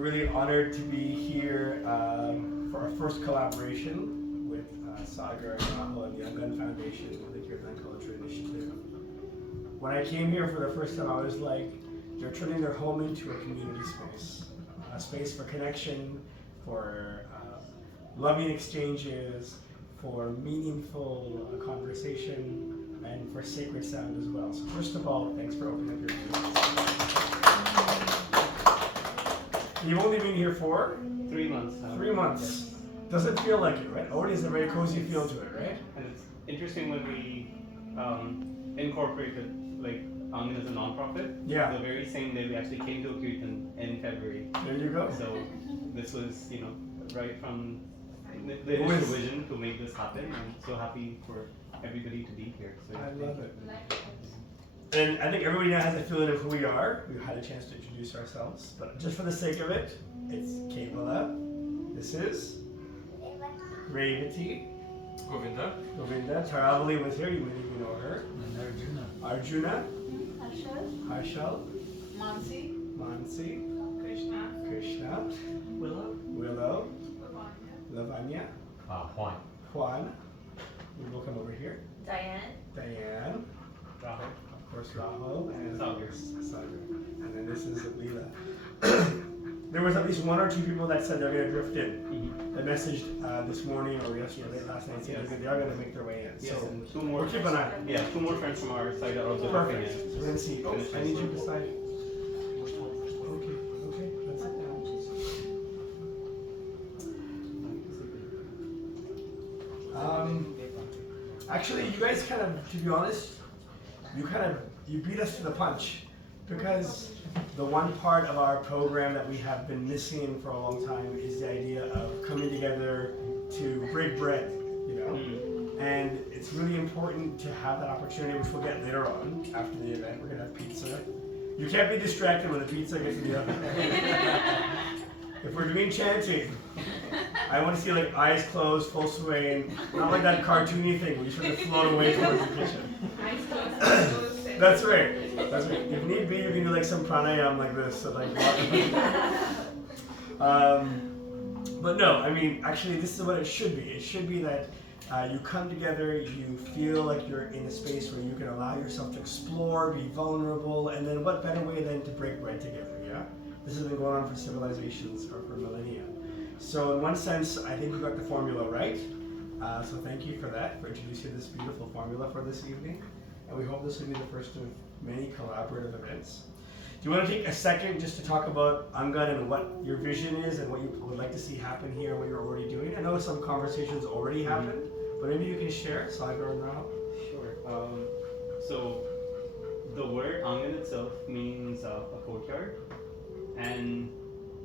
really honored to be here for our first collaboration with Sagar and Rahul and the Aangan Foundation and the Kirtan Culture Initiative. When I came here for the first time, I was like, they're turning their home into a community space. A space for connection, for loving exchanges, for meaningful conversation, and for sacred sound as well. So first of all, thanks for opening up your doors. You've only been here for? 3 months. 3 months. Doesn't feel like it, right? Already has a very cozy feel to it, right? And it's interesting when we incorporated like Aangan as a non-profit. Yeah. The very same day we actually came to a Kirtan in February. There you go. So this was, right from the initial vision to make this happen. I'm so happy for everybody to be here. So I love it. And I think everybody now has a feeling of who we are. We've had a chance to introduce ourselves, but just for the sake of it, it's Leela. This is Revati. Govinda. Taravali was here, you wouldn't even know her. And Arjuna. Harshal, Mansi. Krishna, Willow. Lavanya. Juan. We will come over here. Diane. Rahul. Of course, Rahul. And Sagar. And then this is Leela. There was at least 1 or 2 people that said they're going to drift in. They messaged this morning or yesterday, last night, saying they are going to make their way in. Yes, so and 2 more. We'll keep an eye. Yeah, 2 more friends from our side are also Perfect. in. So we're going to see. Oh, I need you beside. Okay, that's it now. Actually, you guys kind of, to be honest, you beat us to the punch, because the one part of our program that we have been missing for a long time is the idea of coming together to break bread, And it's really important to have that opportunity, which we'll get later on after the event. We're gonna have pizza. You can't be distracted when the pizza gets in the oven. If we're doing chanting, I want to see like eyes closed, full swing, not like that cartoony thing where you sort of float away towards the kitchen. That's right. If need be, you can do like some pranayama like this. So like, but no, I mean, actually, this is what it should be. It should be that you come together, you feel like you're in a space where you can allow yourself to explore, be vulnerable, and then what better way than to break bread together, yeah? This has been going on for civilizations or for millennia. So in one sense, I think we got the formula right. So thank you for that, for introducing this beautiful formula for this evening. And we hope this will be the first of many collaborative events. Do you want to take a second just to talk about Aangan and what your vision is and what you would like to see happen here, what you're already doing? I know some conversations already happened, but maybe you can share, Sagar and Rahul. Sure. So the word Aangan itself means a courtyard, and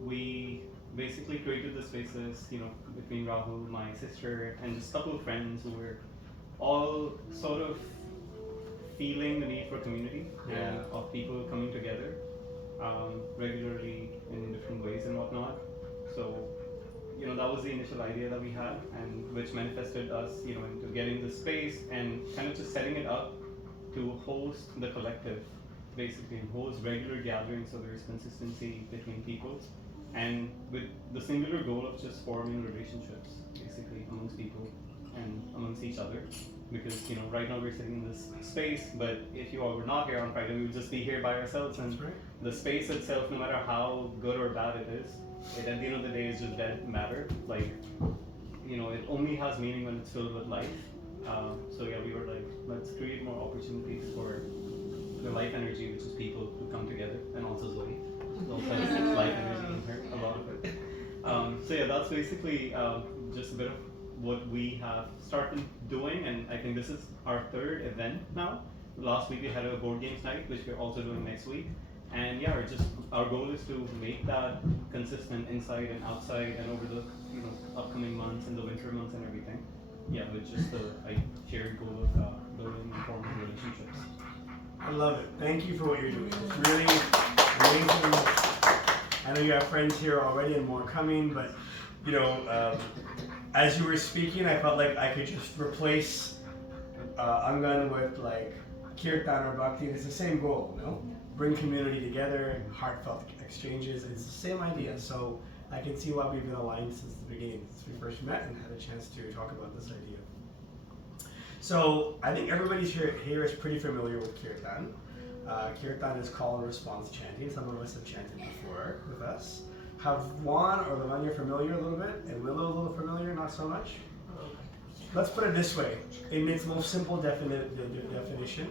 we basically created the spaces, between Rahul, my sister, and just a couple of friends who were all sort of feeling the need for community and of people coming together regularly in different ways and whatnot. So, that was the initial idea that we had, and which manifested us, into getting the space and kind of just setting it up to host the collective, basically, and host regular gatherings so there's consistency between people, and with the singular goal of just forming relationships, basically, amongst people and amongst each other. Because right now we're sitting in this space, but if you all were not here on Friday, we would just be here by ourselves. And the space itself, no matter how good or bad it is, at the end of the day is just dead matter. Like, it only has meaning when it's filled with life. So yeah, we were like, let's create more opportunities for the life energy, which is people who come together, and also Zoe. Also has life energy in her, a lot of it. So yeah, that's basically just a bit of what we have started doing, and I think this is our 3rd event now. Last week we had a board games night, which we're also doing next week. And yeah, our goal is to make that consistent inside and outside and over the upcoming months and the winter months and everything. Yeah, with just the shared goal of building and forming relationships. I love it. Thank you for what you're doing. It's really amazing. I know you have friends here already and more coming, but as you were speaking, I felt like I could just replace Aangan with like Kirtan or Bhakti. It's the same goal, Bring community together, heartfelt exchanges. It's the same idea. So I can see why we've been aligned since the beginning, since we first met and had a chance to talk about this idea. So I think everybody here is pretty familiar with Kirtan. Kirtan is call and response chanting. Some of us have chanted before with us. Have Juan or Lavanya familiar a little bit, and Willow a little familiar, not so much? Let's put it this way, in its most simple definition.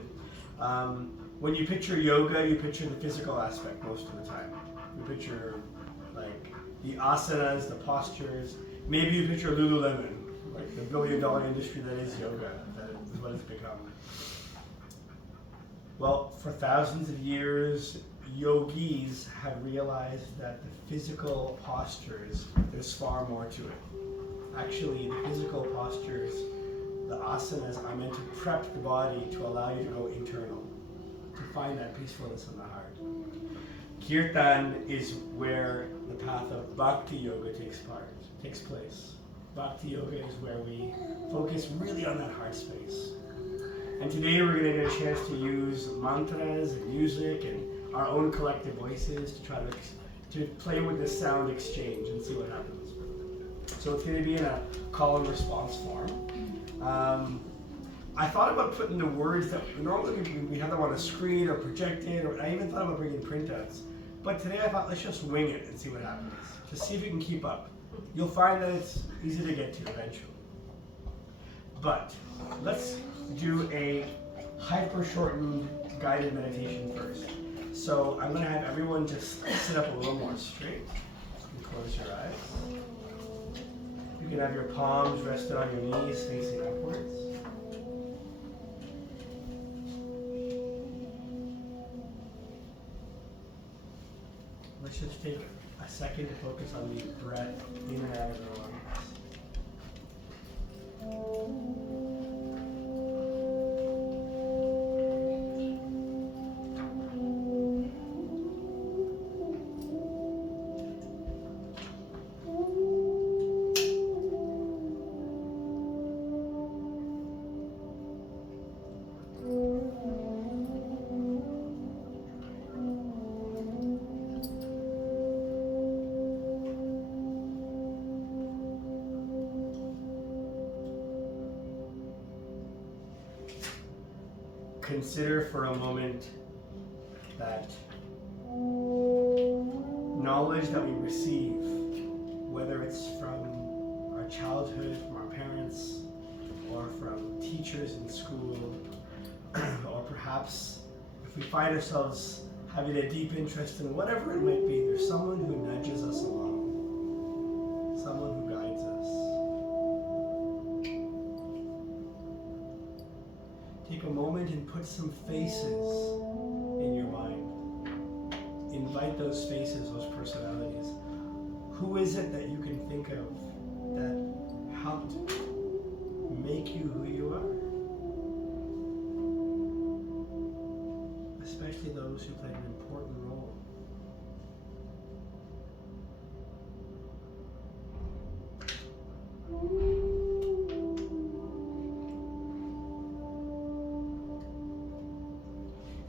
When you picture yoga, you picture the physical aspect most of the time. You picture like the asanas, the postures. Maybe you picture Lululemon, like the billion-dollar industry that is yoga, that is what it's become. Well, for thousands of years, yogis have realized that the physical postures, there's far more to it. Actually, the physical postures, the asanas, are meant to prep the body to allow you to go internal, to find that peacefulness in the heart. Kirtan is where the path of bhakti yoga takes place. Bhakti yoga is where we focus really on that heart space. And today we're going to get a chance to use mantras and music and our own collective voices to try to play with this sound exchange and see what happens. So it's going to be in a call and response form. I thought about putting the words that normally we have them on a screen or projected, or I even thought about bringing printouts. But today I thought let's just wing it and see what happens. Just see if you can keep up. You'll find that it's easy to get to eventually. But let's do a hyper-shortened guided meditation first. So I'm going to have everyone just sit up a little more straight and close your eyes. You can have your palms rested on your knees facing upwards. Let's just take a second to focus on the breath in and out of the lungs. Consider for a moment that knowledge that we receive, whether it's from our childhood, from our parents, or from teachers in school, or perhaps if we find ourselves having a deep interest in whatever it might be, there's someone who nudges us along, someone who guides us. Take a moment and put some faces in your mind. Invite those faces, those personalities. Who is it that you can think of that helped make you who you are? Especially those who played an important role.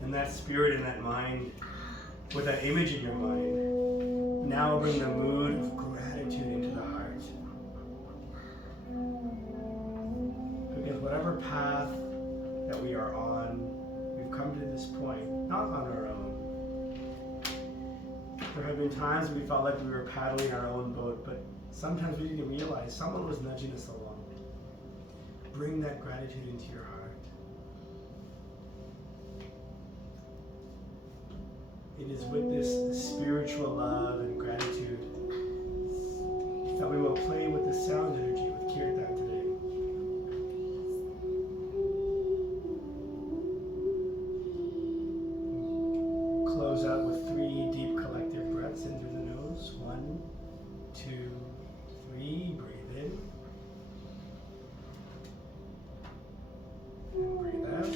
And that spirit and that mind, with that image in your mind, now bring the mood of gratitude into the heart. Because whatever path that we are on, we've come to this point, not on our own. There have been times we felt like we were paddling our own boat, but sometimes we didn't realize someone was nudging us along. Bring that gratitude into your heart. It is with this spiritual love and gratitude that we will play with the sound energy with Kirtan today. Close out with 3 deep collective breaths in through the nose. 1, 2, 3. Breathe in. And breathe out.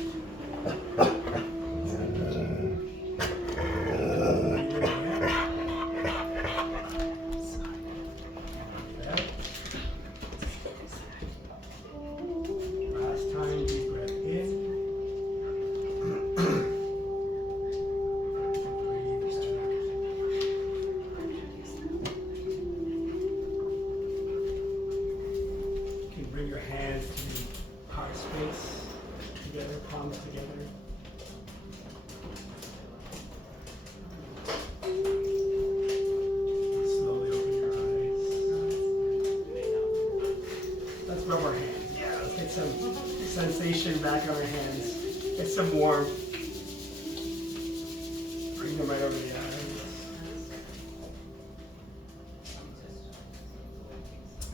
some sensation back on our hands. Get some warmth. Bring them right over the eyes.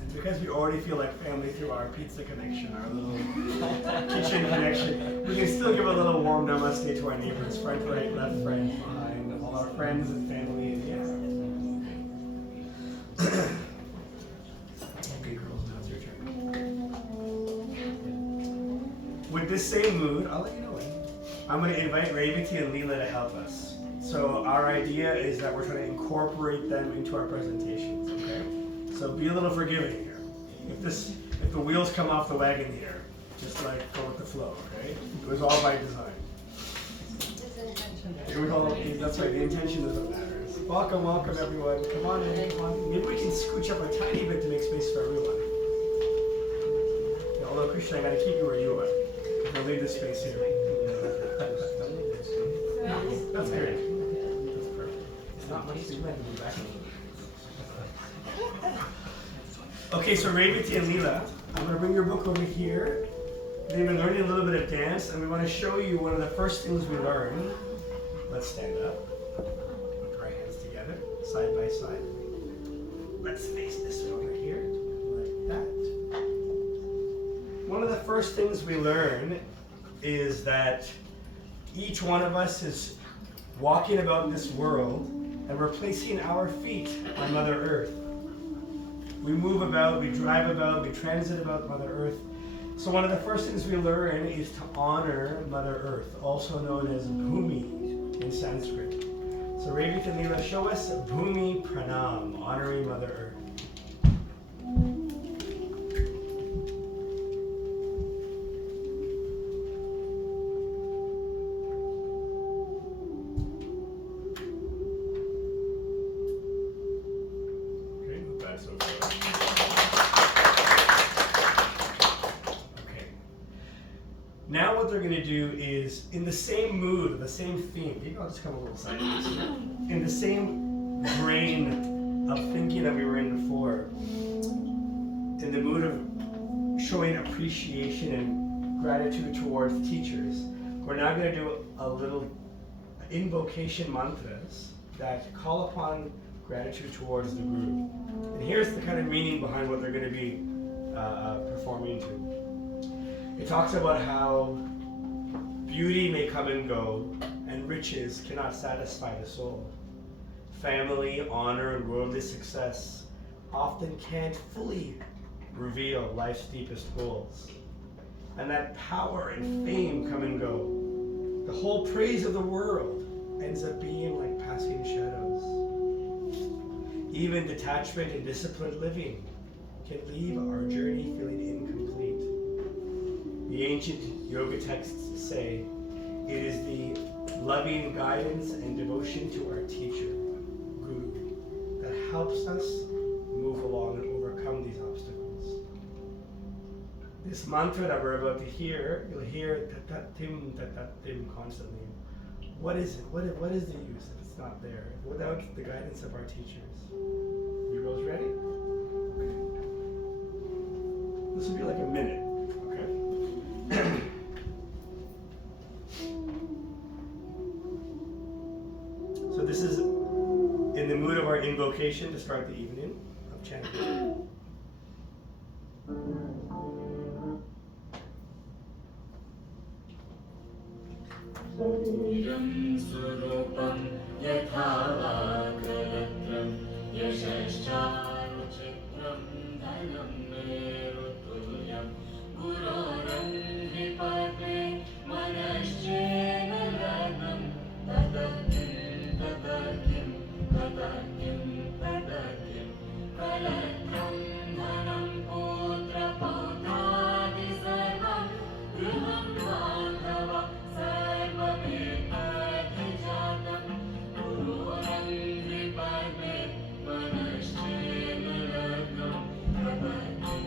And because we already feel like family through our pizza connection, our little kitchen connection, we can still give a little warm namaste to our neighbors, front, right, left, front, behind, all our friends and family in the air. Okay, girls, now it's your turn. With this same mood, I'll let you know when. I'm going to invite Revati and Leela to help us. So our idea is that we're trying to incorporate them into our presentations, okay? So be a little forgiving here. If the wheels come off the wagon here, just like go with the flow, okay? It was all by design. That's right, the intention is what matters. Welcome, welcome everyone. Come on in, come on. Maybe we can scooch up a tiny bit to make space for everyone. Yeah, although Krishna, I gotta keep you where you are. We'll leave this space here. That's great. That's perfect. It's not much to be back. Okay, so Revati and Leela, I'm going to bring your book over here. They've been learning a little bit of dance, and we want to show you one of the first things we learn. Let's stand up. Put our hands together, side by side. Let's face this way over here, like that. One of the first things we learn is that each one of us is walking about this world, and we're placing our feet on Mother Earth. We move about, we drive about, we transit about Mother Earth. So one of the first things we learn is to honor Mother Earth, also known as Bhumi in Sanskrit. So Revati and Leela, show us Bhumi Pranam, honoring Mother Earth. Now what they're going to do is, in the same mood, the same theme, maybe I'll just come a little sideways, in the same brain of thinking that we were in before, in the mood of showing appreciation and gratitude towards teachers, we're now going to do a little invocation mantras that call upon gratitude towards the Guru. And here's the kind of meaning behind what they're going to be performing to. It talks about how beauty may come and go, and riches cannot satisfy the soul. Family, honor, and worldly success often can't fully reveal life's deepest goals. And that power and fame come and go. The whole praise of the world ends up being like passing shadows. Even detachment and disciplined living can leave our journey feeling incomplete. The ancient yoga texts say, it is the loving guidance and devotion to our teacher, Guru, that helps us move along and overcome these obstacles. This mantra that we're about to hear, you'll hear tatatim, tatatim constantly. What is it? What is the use if it's not there, without the guidance of our teachers? You girls ready? Okay. This will be like a minute. So this is in the mood of our invocation to start the evening of chanting. Sariram surupam yatha vakaratram yashashcharuchitram dhanam merutulyam guroram vipate manashchena lanam tatakim tatakim tatakim tatakim kalatram dhanam putra pautadi sarvam griham madhava sarvabhipatijatam guroram vipate manashchena lanam tatakim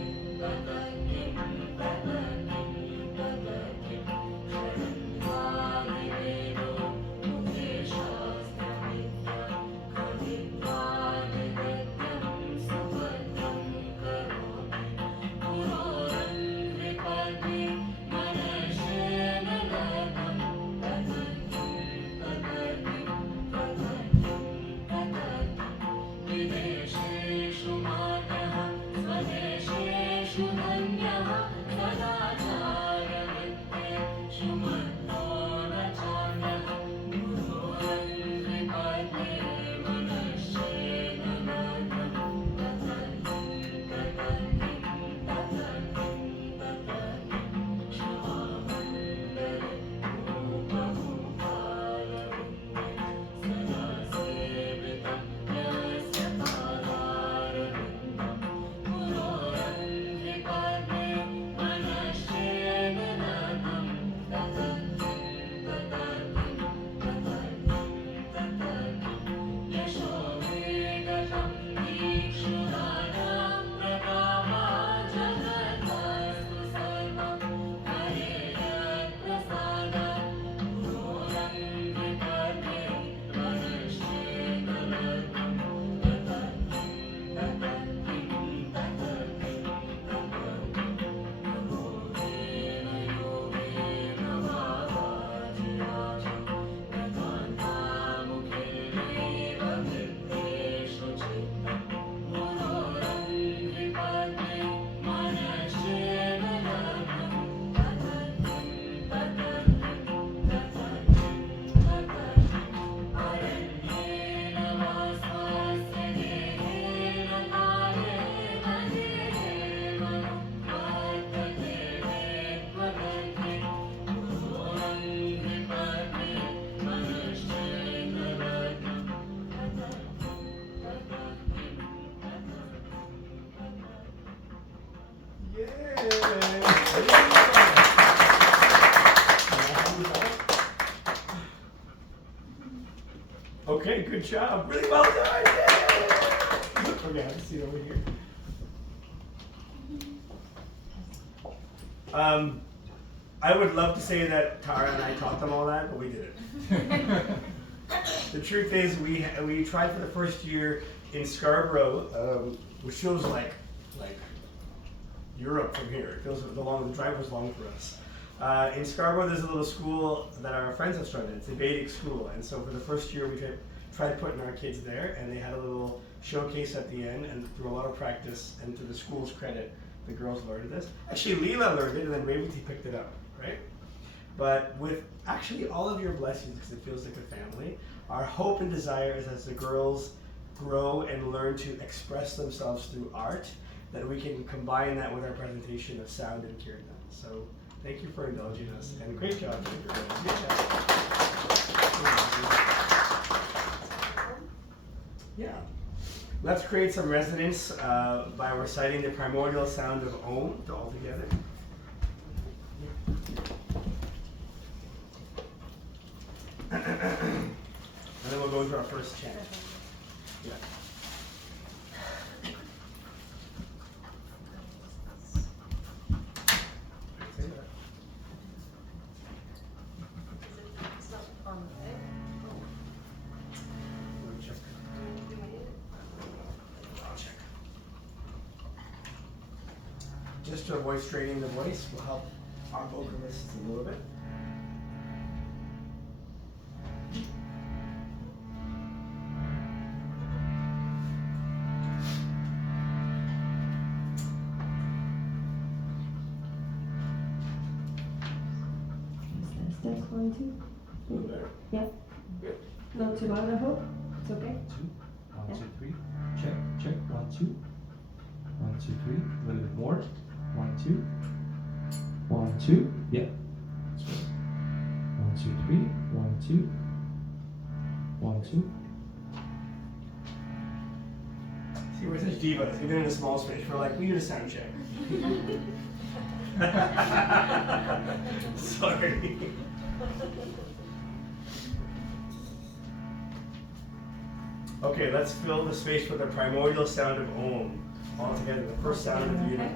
Good job. Really well done. Yay! Okay, have a seat over here. I would love to say that Tara and I taught them all that, but we didn't. The truth is, we tried for the first year in Scarborough, which feels like Europe from here. It feels the drive was long for us. In Scarborough, there's a little school that our friends have started. It's a Vedic school, and so for the first year, we tried putting our kids there, and they had a little showcase at the end, and through a lot of practice, and to the school's credit, the girls learned this. Actually, Leela learned it, and then Revati picked it up, right? But with actually all of your blessings, because it feels like a family, our hope and desire is as the girls grow and learn to express themselves through art, that we can combine that with our presentation of sound and Kirtan. So thank you for indulging us, and great job. Good job. Yeah. Let's create some resonance by reciting the primordial sound of Om all together. And then we'll go into our first chant. Yeah. Just to avoid straining the voice will help our vocalists a little bit. Test 1, 2. A little better. Yeah. Good. Not too loud, I hope. It's okay. 2, 1, 2, 3. Check. 1, 2. 1, 2, 3. A little bit more. 1, 2. 1, 2. Yeah. 1, 2, 3. 1, 2. 1, 2. See, we're such divas, even in a small space. We're like, we need a sound check. Sorry. Okay, let's fill the space with the primordial sound of Om. All together, the first sound of the universe.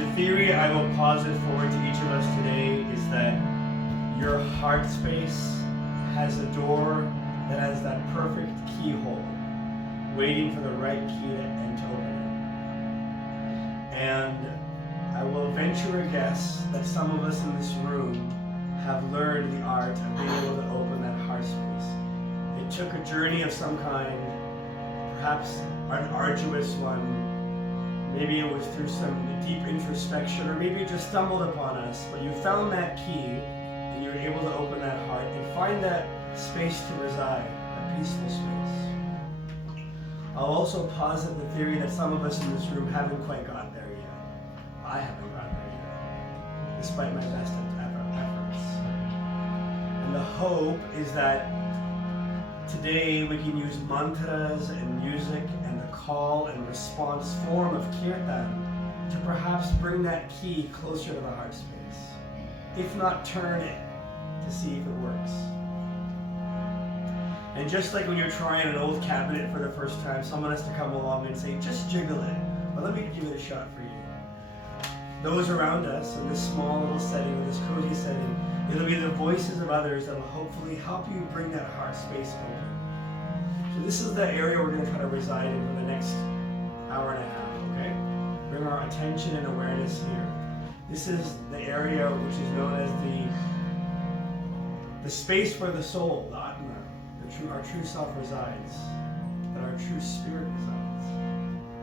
The theory I will posit forward to each of us today is that your heart space has a door that has that perfect keyhole, waiting for the right key to open it. And I will venture a guess that some of us in this room have learned the art of being able to open that heart space. It took a journey of some kind, perhaps an arduous one. Maybe it was through some deep introspection, or maybe it just stumbled upon us, but you found that key and you were able to open that heart and find that space to reside, a peaceful space. I'll also posit the theory that some of us in this room haven't quite got there yet. I haven't got there yet, despite my best efforts. And the hope is that today we can use mantras and music and the call and response form of Kirtan to perhaps bring that key closer to the heart space. If not, turn it to see if it works. And just like when you're trying an old cabinet for the first time, someone has to come along and say, just jiggle it, but let me give it a shot for you. Those around us in this small little setting, in this cozy setting, it'll be the voices of others that will hopefully help you bring that heart space open. So this is the area we're going to try to reside in for the next hour and a half, okay? Bring our attention and awareness here. This is the area which is known as the space where the soul, the Atma, our true self resides, that our true spirit resides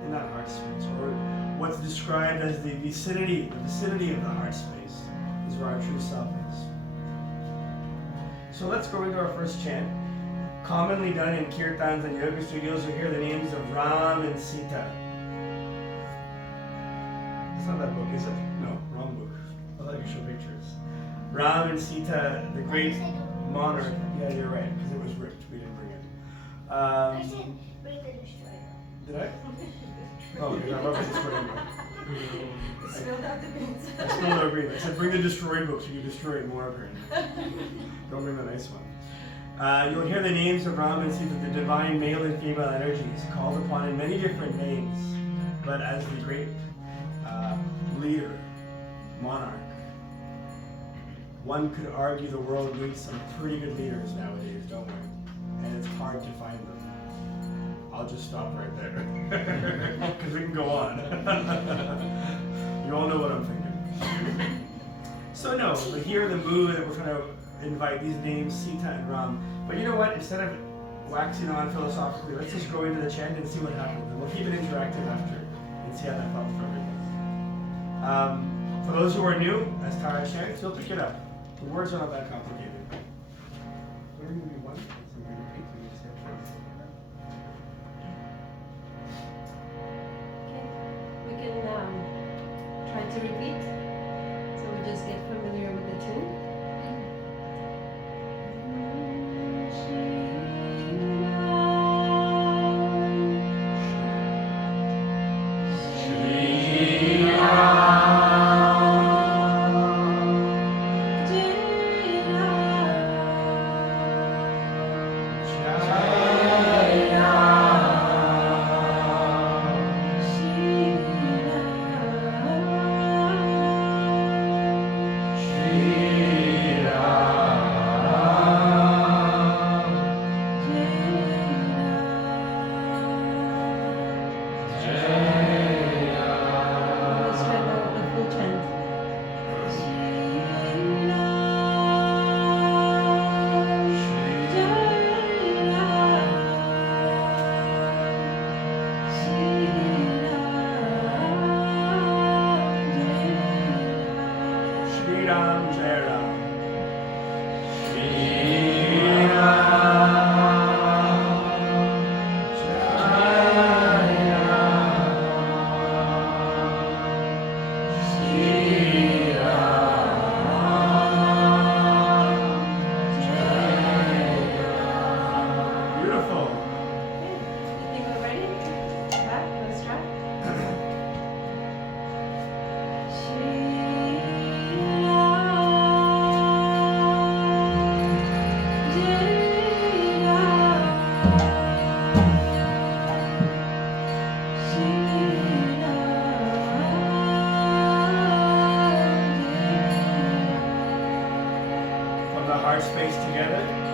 in that heart space, or what's described as the vicinity of the heart space is where our true self is. So let's go into our first chant. Commonly done in kirtans and yoga studios, you hear the names of Ram and Sita. It's not that book, is it? No, wrong book. I'll let you show pictures. Ram and Sita, the great monarch. Yeah, you're right, because it was ripped. We didn't bring it. I said, bring the destroyer. Did I? Oh, okay, I love the destroyed book. Spilled out the beans. I spilled out green. I said, bring the destroyed book so you can destroy it more, apparently. Don't bring the nice one. You'll hear the names of Rama and Sita, the divine male and female energies, called upon in many different names, but as the great leader, monarch. One could argue the world needs some pretty good leaders nowadays, don't we? And it's hard to find them. I'll just stop right there, because we can go on. You all know what I'm thinking. So no, but here in the mood that we're trying to invite these names, Sita and Ram. But you know what? Instead of waxing on philosophically, let's just go into the chant and see what happens. And we'll keep it interactive after and see how that felt for everyone. For those who are new, as Tara chants, you'll pick it up. The words are not that complicated. Where do we want? So we repeat, we just say it first. Okay, we can try to repeat. So we just get familiar with the tune. Shri heart space together.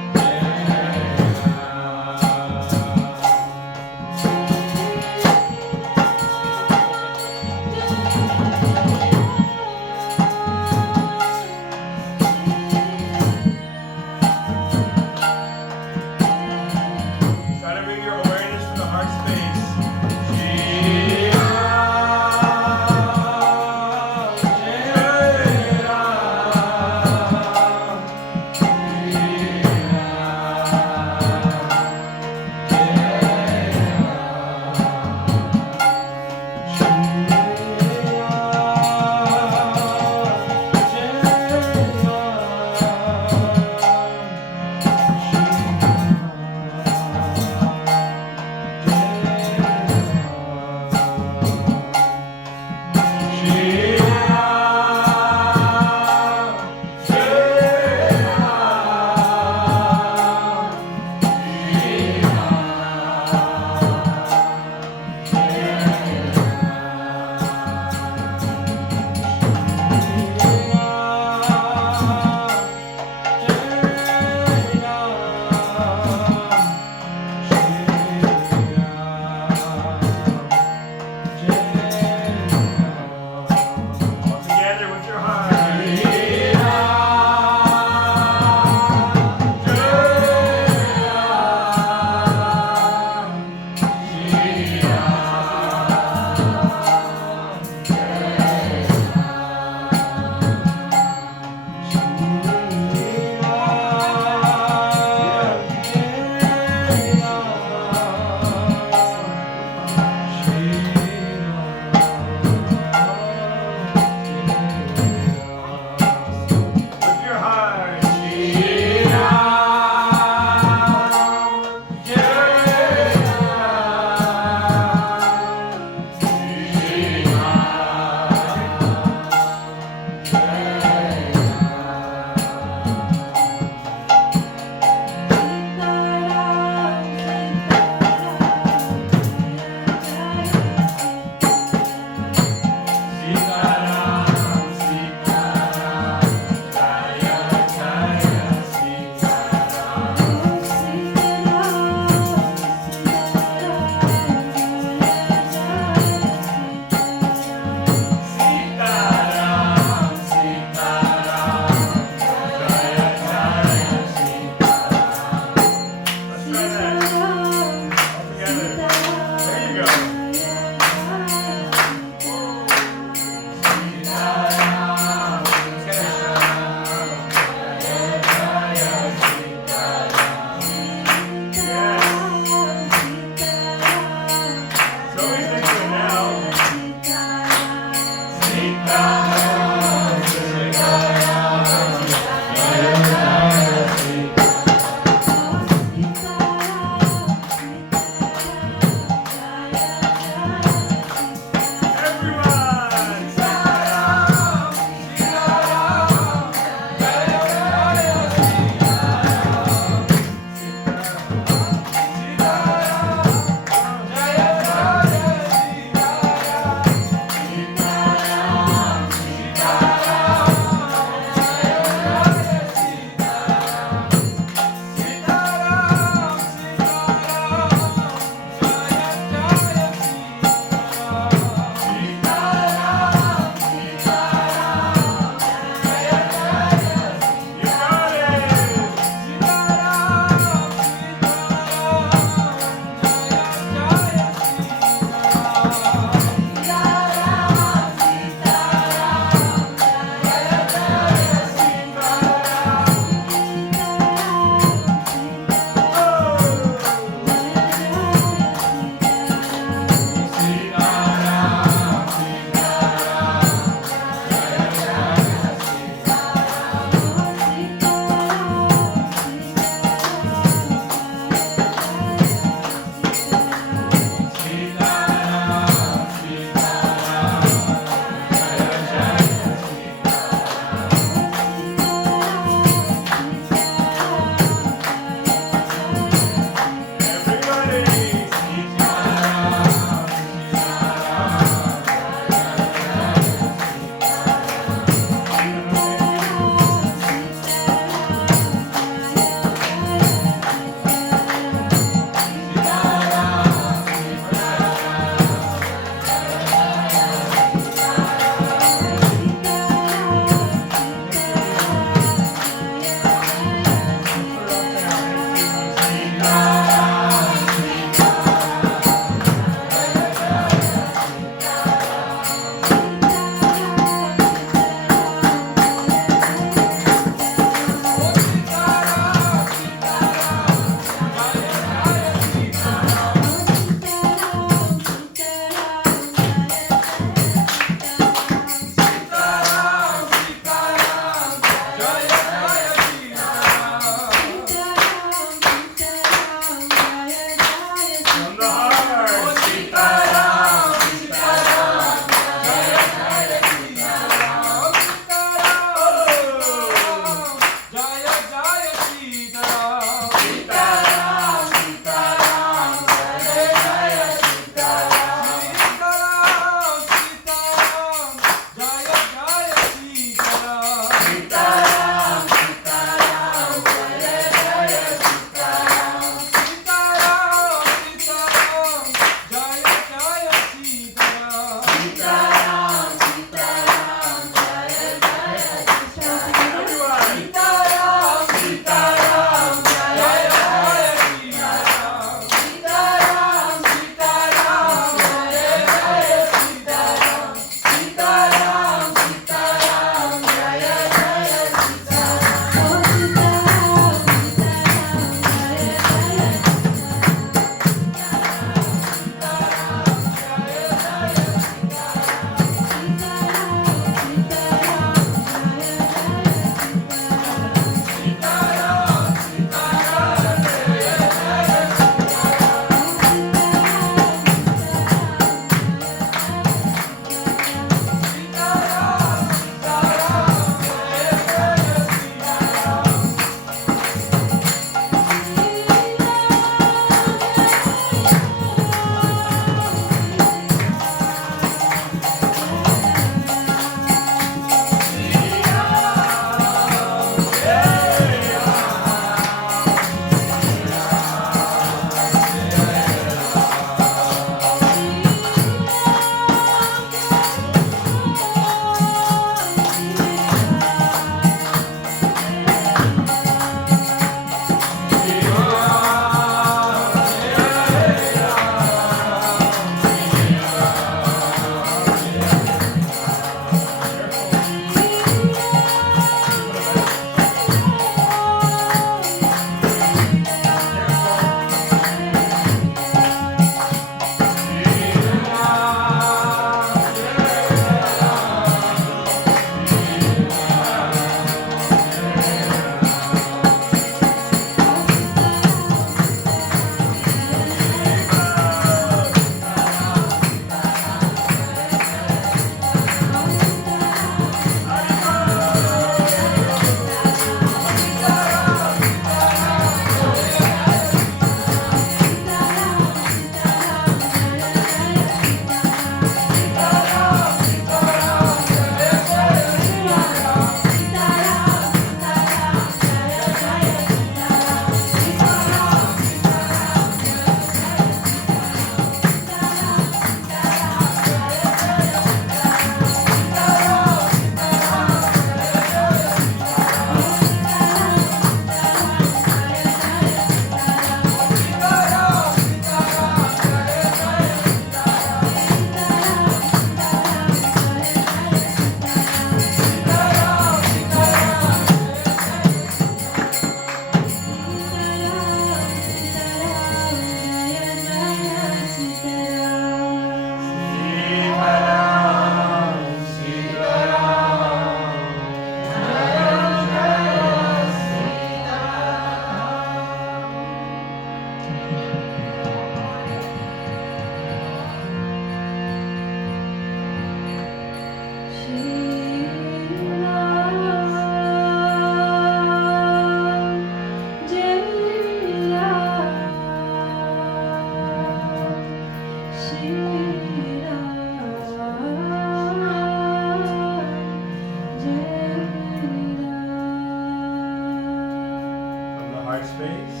space.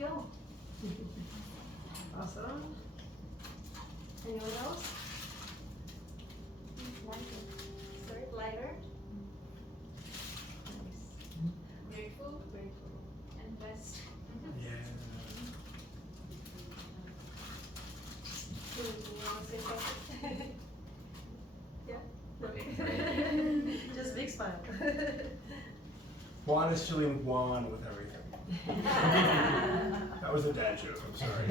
Go. Awesome. Anyone else? Start lighter. Nice. Grateful and blessed. Yeah. Do you want to say something? Yeah. Just big smile. Juan is doing Juan with everything. That was a dad joke, I'm sorry.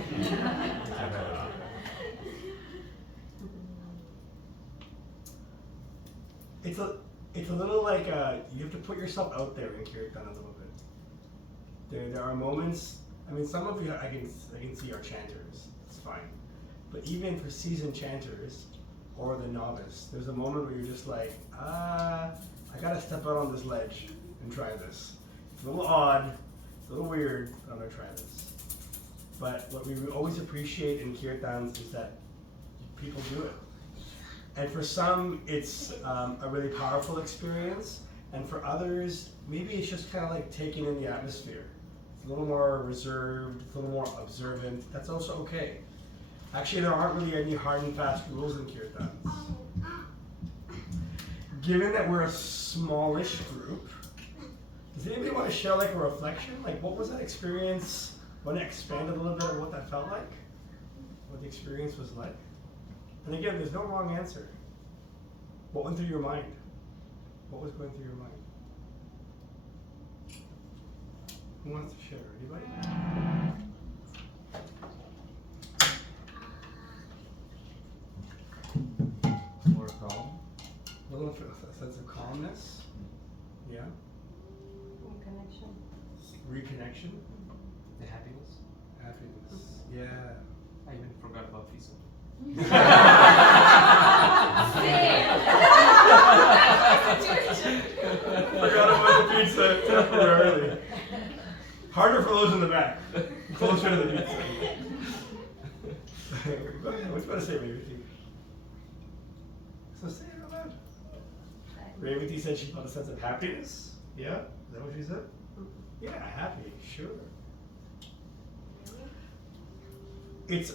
It's a little like you have to put yourself out there in Kirtan a little bit. There are moments. I mean, some of you I can see are chanters. It's fine, but even for seasoned chanters or the novice, there's a moment where you're just like, I gotta step out on this ledge and try this. It's a little odd. It's a little weird, but I'm gonna try this. But what we always appreciate in Kirtans is that people do it. And for some, it's a really powerful experience. And for others, maybe it's just kind of like taking in the atmosphere. It's a little more reserved, it's a little more observant. That's also okay. Actually, there aren't really any hard and fast rules in Kirtans. Given that we're a smallish group, does anybody want to share like a reflection? Like, what was that experience? Want to expand a little bit on what that felt like? What the experience was like? And again, there's no wrong answer. What went through your mind? What was going through your mind? Who wants to share? Anybody? More calm. A little a sense of calmness. Yeah. Connection. Reconnection. The happiness. Happiness. Yeah. I even forgot about pizza. Forgot about the pizza temporarily. Harder for those in the back. Closer to the pizza. Go ahead. What you want to say, Revati? So say it out loud. Revati said she felt a sense of happiness. Yeah? Is that what she said? Yeah, happy. Sure. It's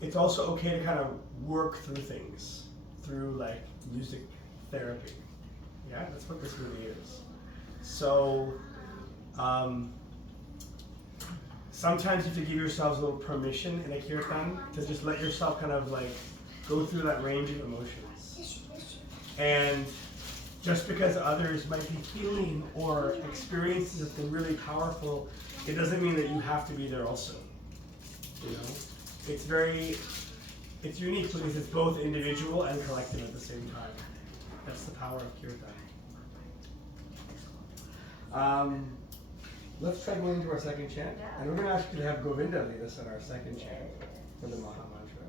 it's also okay to kind of work through things through like music therapy. Yeah, that's what this really is. So sometimes you have to give yourselves a little permission in a kirtan to just let yourself kind of like go through that range of emotions. And Just because others might be feeling or experiences something really powerful, it doesn't mean that you have to be there also. You know, it's unique because it's both individual and collective at the same time. That's the power of Kirtan. Let's try going into our second chant, and we're going to actually have Govinda lead us in our second chant for the Maha Mantra,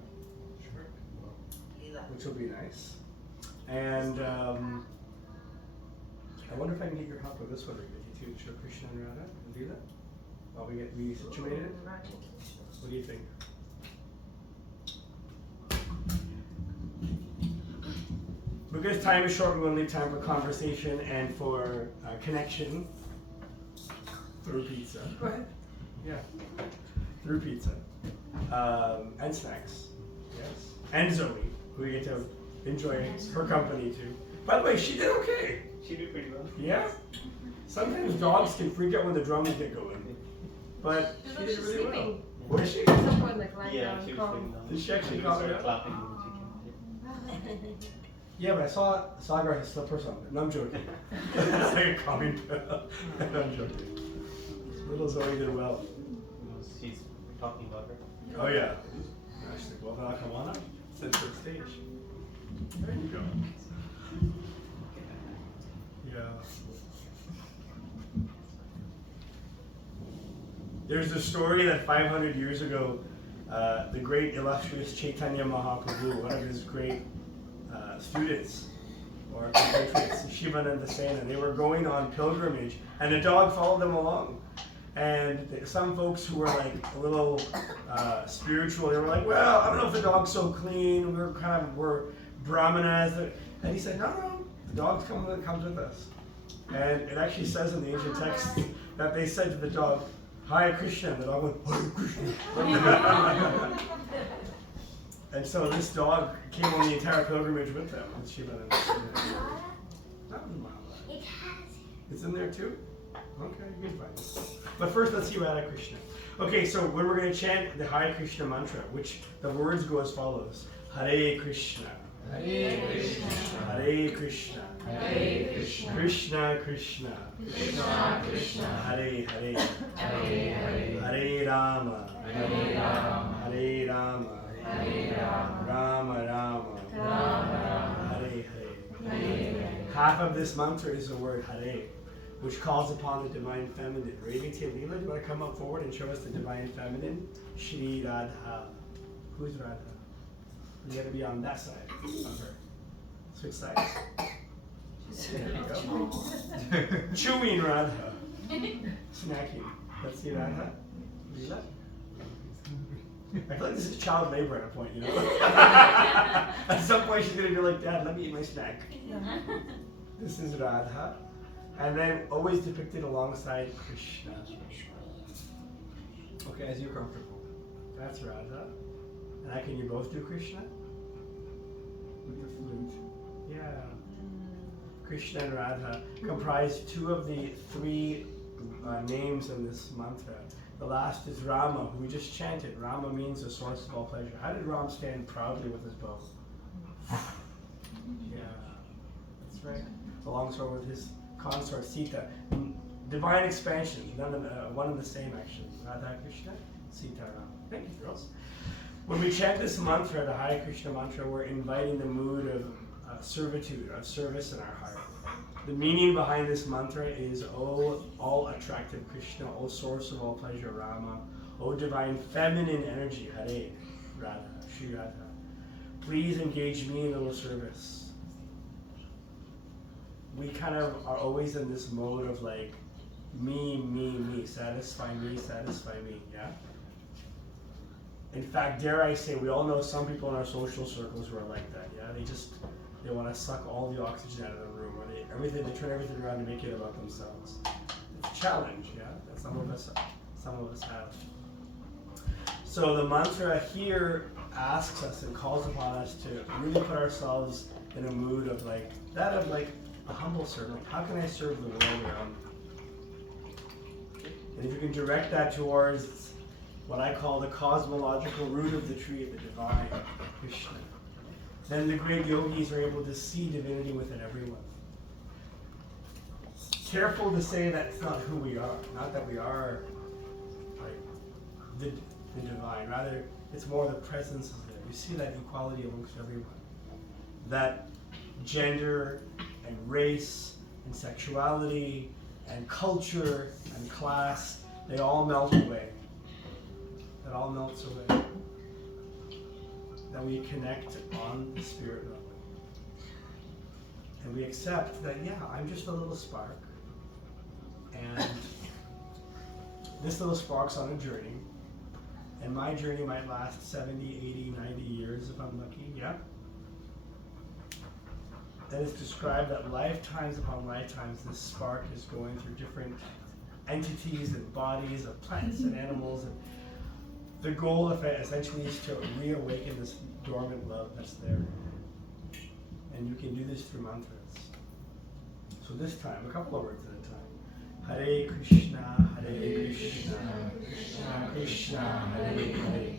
which will be nice. And I wonder if I can get your help with this one, Revati, too, to show Krishna and Radha and Leela, while we get resituated. What do you think? Because time is short, we will leave time for conversation and for connection through pizza. Go ahead. Yeah. Through pizza. And snacks. Yes. And Zoe, who we get to enjoy her company too. By the way, she did okay. She did pretty well. Yeah? Sometimes dogs can freak out when the drums get going. But she did really well. Was she? At some point, like lying Yeah, down, she was calm. sitting down. Did she actually She calm started down? clapping when she came. Yeah, but I saw Sagar has slippers on. No, I'm joking. It's like a calming pill. I'm joking. Little Zoe did well. She's talking about her. Oh yeah. She's like, well, then I'll come on up. Center stage. There you go. Yeah. There's a story that 500 years ago, the great illustrious Chaitanya Mahaprabhu, one of his great students or compatriots, Shivananda Sena, they were going on pilgrimage, and a dog followed them along. And some folks who were like a little spiritual, they were like, well, I don't know if the dog's so clean. We're brahmanas. And he said, no, the dog comes with us. And it actually says in the ancient text that they said to the dog, Hare Krishna, and the dog went, Hare Krishna. And so this dog came on the entire pilgrimage with them. And Shivananda Sena. That was mild. It's in there too? Okay, you can find it. But first, let's see Radha Krishna. Okay, so when we're going to chant the Hare Krishna mantra, which the words go as follows: Hare Krishna, Hare Krishna, Hare Krishna, Hare Krishna, Krishna Krishna, Krishna Krishna, Hare Hare, Hare Hare, Hare Rama, Hare Rama, Hare Rama, Hare Rama, Rama Rama, Rama Hare Hare. Rama, Hare Hare. Half of this mantra is the word Hare, which calls upon the divine feminine. Revati and Leela, do you want to come up forward and show us the divine feminine? Shri Radha. Who's Radha? You got to be on that side of her. Switch sides. There you go. Chewing Radha. Snacking. Let's see Radha. Leela. I feel like this is child labor at a point, you know? At some point she's going to be like, Dad, let me eat my snack. This is Radha. And then always depicted alongside Krishna. Okay, as you're comfortable. That's Radha. And can you both do Krishna? With the flute. Yeah. Krishna and Radha comprise two of the three names in this mantra. The last is Rama, who we just chanted. Rama means the source of all pleasure. How did Ram stand proudly with his bow? Yeah, that's right. Alongside with his consort Sita. Divine expansion, one and the same actually. Radha Krishna, Sita Rama. Thank you, girls. When we chant this mantra, the Hare Krishna mantra, we're inviting the mood of servitude, of service in our heart. The meaning behind this mantra is, O all attractive Krishna, O source of all pleasure Rama, O divine feminine energy Hare, Radha, Shri Radha. Please engage me in a little service. We kind of are always in this mode of like, me, satisfy me, yeah? In fact, dare I say, we all know some people in our social circles who are like that, yeah? They want to suck all the oxygen out of the room, or they turn everything around to make it about themselves. It's a challenge, yeah, that some of us have. So the mantra here asks us and calls upon us to really put ourselves in a mood of like a humble servant. How can I serve the world around me? And if you can direct that towards what I call the cosmological root of the tree of the divine, Krishna, then the great yogis are able to see divinity within everyone. careful to say that's not who we are. Not that we are like the divine. Rather, it's more the presence is there. You see that equality amongst everyone. That gender and race and sexuality and culture and class, they all melt away. That all melts away. That we connect on the spirit level. And we accept that, yeah, I'm just a little spark. And this little spark's on a journey. And my journey might last 70, 80, 90 years if I'm lucky, yeah? And it's described that lifetimes upon lifetimes this spark is going through different entities and bodies of plants and animals. And the goal of it essentially is to reawaken this dormant love that's there. And you can do this through mantras. So this time, a couple of words at a time. Hare Krishna, Hare Krishna, Krishna Krishna, Hare Hare.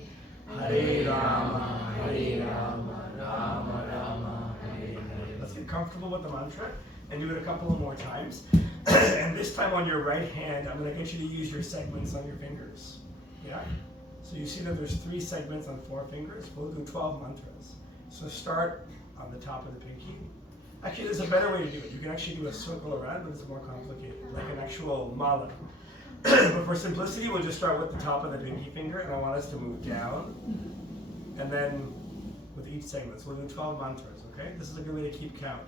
Hare Rama, Hare Rama, Rama Rama, Hare Hare. Let's get comfortable with the mantra and do it a couple of more times. And this time on your right hand, I'm going to get you to use your segments on your fingers. Yeah? So you see that there's 3 segments on 4 fingers. We'll do 12 mantras. So start on the top of the pinky. Actually, there's a better way to do it. You can actually do a circle around, but it's more complicated, like an actual mala. But for simplicity, we'll just start with the top of the pinky finger, and I want us to move down. And then with each segment, so we'll do 12 mantras, okay? This is a good way to keep count.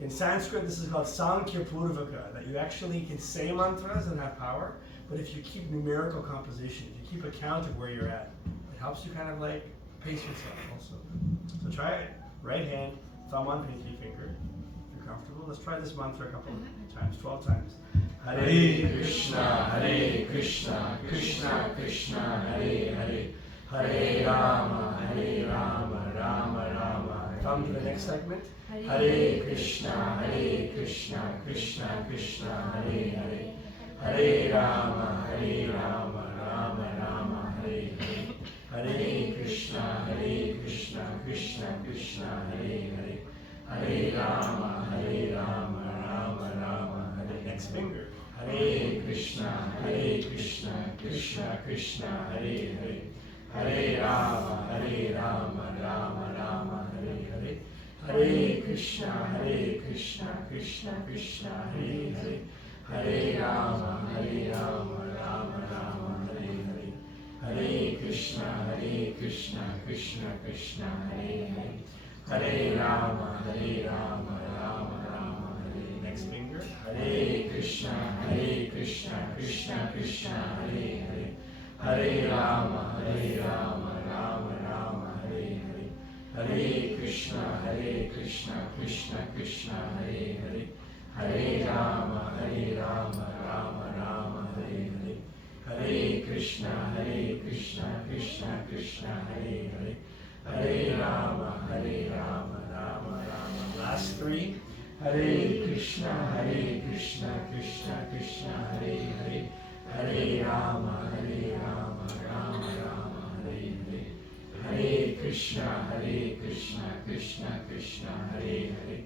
In Sanskrit, this is called Sankhya Purvaka, that you actually can say mantras and have power, but if you keep numerical composition, if you keep a count of where you're at, it helps you kind of like pace yourself also. So try it. Right hand, thumb on pinky finger. If you're comfortable, let's try this mantra a couple of times, 12 times. Hare Krishna, Hare Krishna, Krishna Krishna, Hare Hare. Hare Rama, Hare Rama, Rama Rama. Come to the next segment. Hare Krishna, Hare Krishna, Krishna Krishna, Hare Hare. Hare Rama, Hare Rama, Rama Rama, Hare Hare. Hare Krishna, Hare Krishna, Krishna Krishna, Hare Hare. Hare Rama, Hare Rama, Rama Rama, Hare. Next finger. Hare Krishna, Hare Krishna, Krishna Krishna, Hare Hare. Hare Rama, Hare Rama, Rama Rama, Hare Hare. Hare Krishna, Hare Krishna, Krishna Krishna, Hare Hare. Hare Rama, Hare Rama, Rama Rama, Hare Hare. Hare Krishna, Hare Krishna, Krishna Krishna, Hare Hare. Hare Rama, Hare Rama, Rama Rama, Hare. Next finger. Hare Krishna, Hare Krishna, Krishna Krishna, Hare Hare. Hare Rama, Hare Rama, Rama Rama, Hare Hare. Hare Krishna, Hare Krishna, Krishna Krishna, Hare Hare. Hare Rama, Hare Rama, Rama Rama, Hare Hare. Hare Krishna, Hare Krishna, Krishna Krishna, Hare Hare. Hare Rama, Hare Rama, Rama Rama. Last 3. Hare Krishna, Hare Krishna, Krishna Krishna, Hare Hare. Hare Rama, Hare Rama, Rama Rama, Hare Hare. Hare Krishna, Hare Krishna, Krishna Krishna, Hare Hare.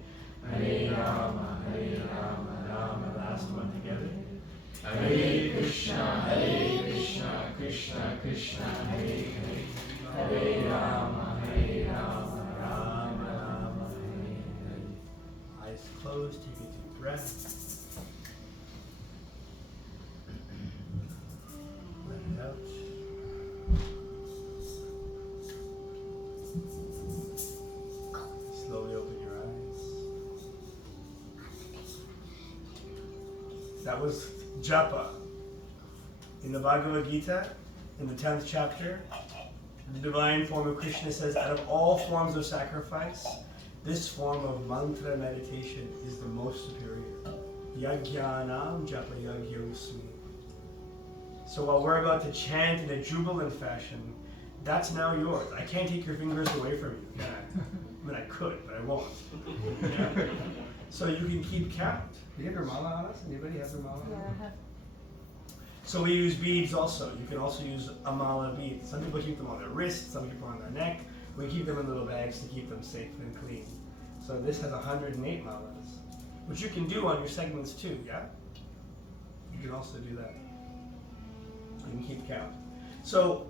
Hare Rama, Hare Rama, Rama. Last one together. Hare Krishna, Hare Krishna, Krishna Krishna, Hare Hare. Hare Rama, Hare Rama, Rama Rama, Hare Hare. Eyes closed, take a deep breath. Let it out. Slowly open your eyes. That was japa. In the Bhagavad Gita, in the 10th chapter, the divine form of Krishna says, out of all forms of sacrifice, this form of mantra meditation is the most superior. Yajnanam japa yagyosmi. So while we're about to chant in a jubilant fashion, that's now yours. I can't take your fingers away from you, can I? I mean, I could, but I won't. Yeah. So you can keep count. Do you have your mala on us? Anybody have their mala? Yeah, I have. So we use beads also. You can also use a mala bead. Some people keep them on their wrists, some people on their neck. We keep them in little bags to keep them safe and clean. So this has 108 malas, which you can do on your segments too, yeah? You can also do that. You can keep count. So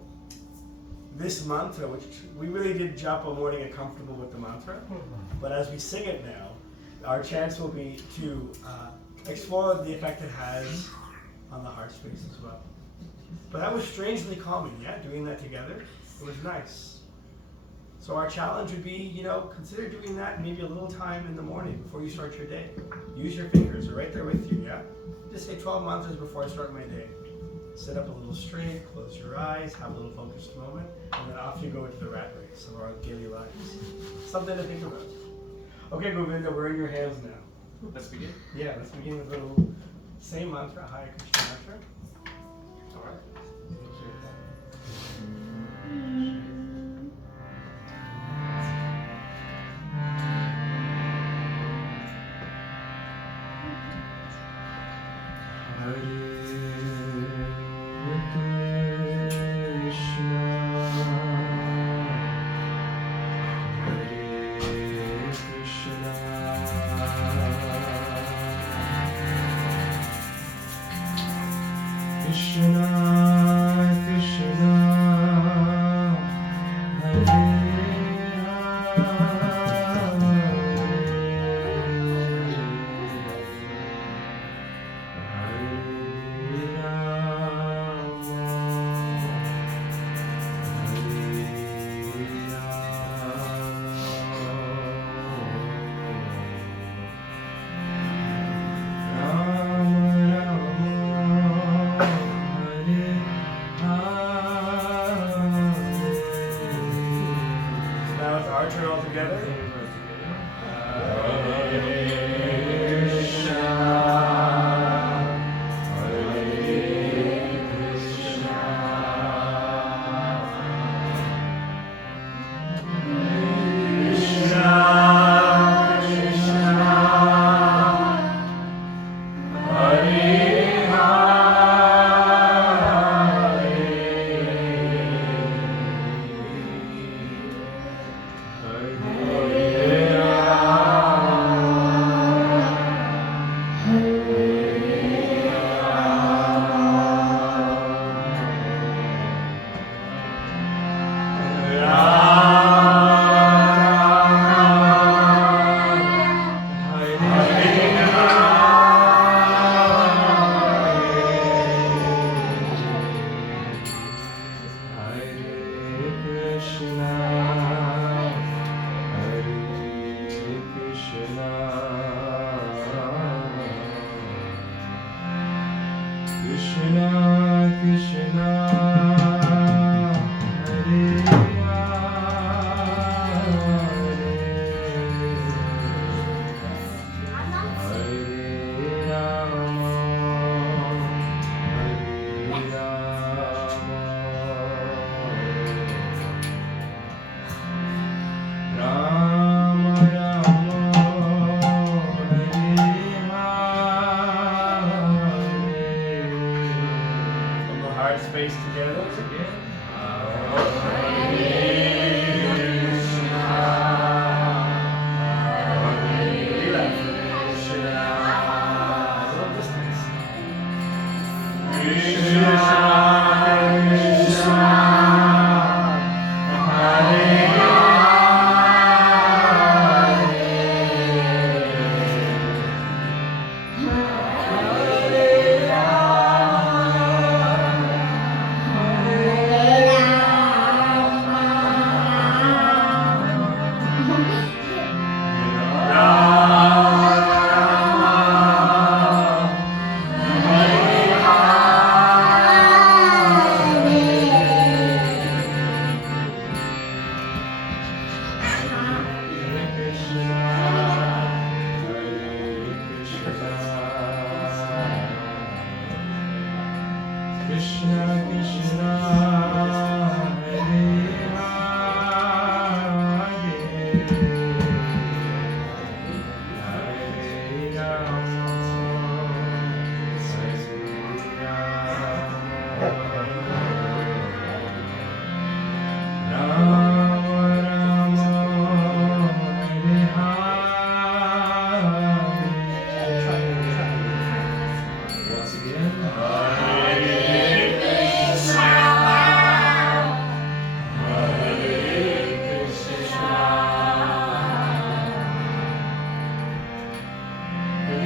this mantra, which we really did japa more to get comfortable with the mantra, but as we sing it now, our chance will be to explore the effect it has on the heart space as well. But that was strangely calming, yeah, doing that together. It was nice. So our challenge would be, consider doing that maybe a little time in the morning before you start your day. Use your fingers, they're right there with you, yeah? Just say 12 mantras before I start my day. Sit up a little straight, close your eyes, have a little focused moment, and then off you go into the rat race of our daily lives. Something to think about. Okay, Govinda, we're in your hands now. Let's begin. Yeah, let's begin with a little same mantra, Hare Krishna mantra. All right. Hare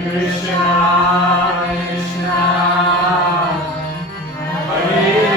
Krishna, Krishna, Hare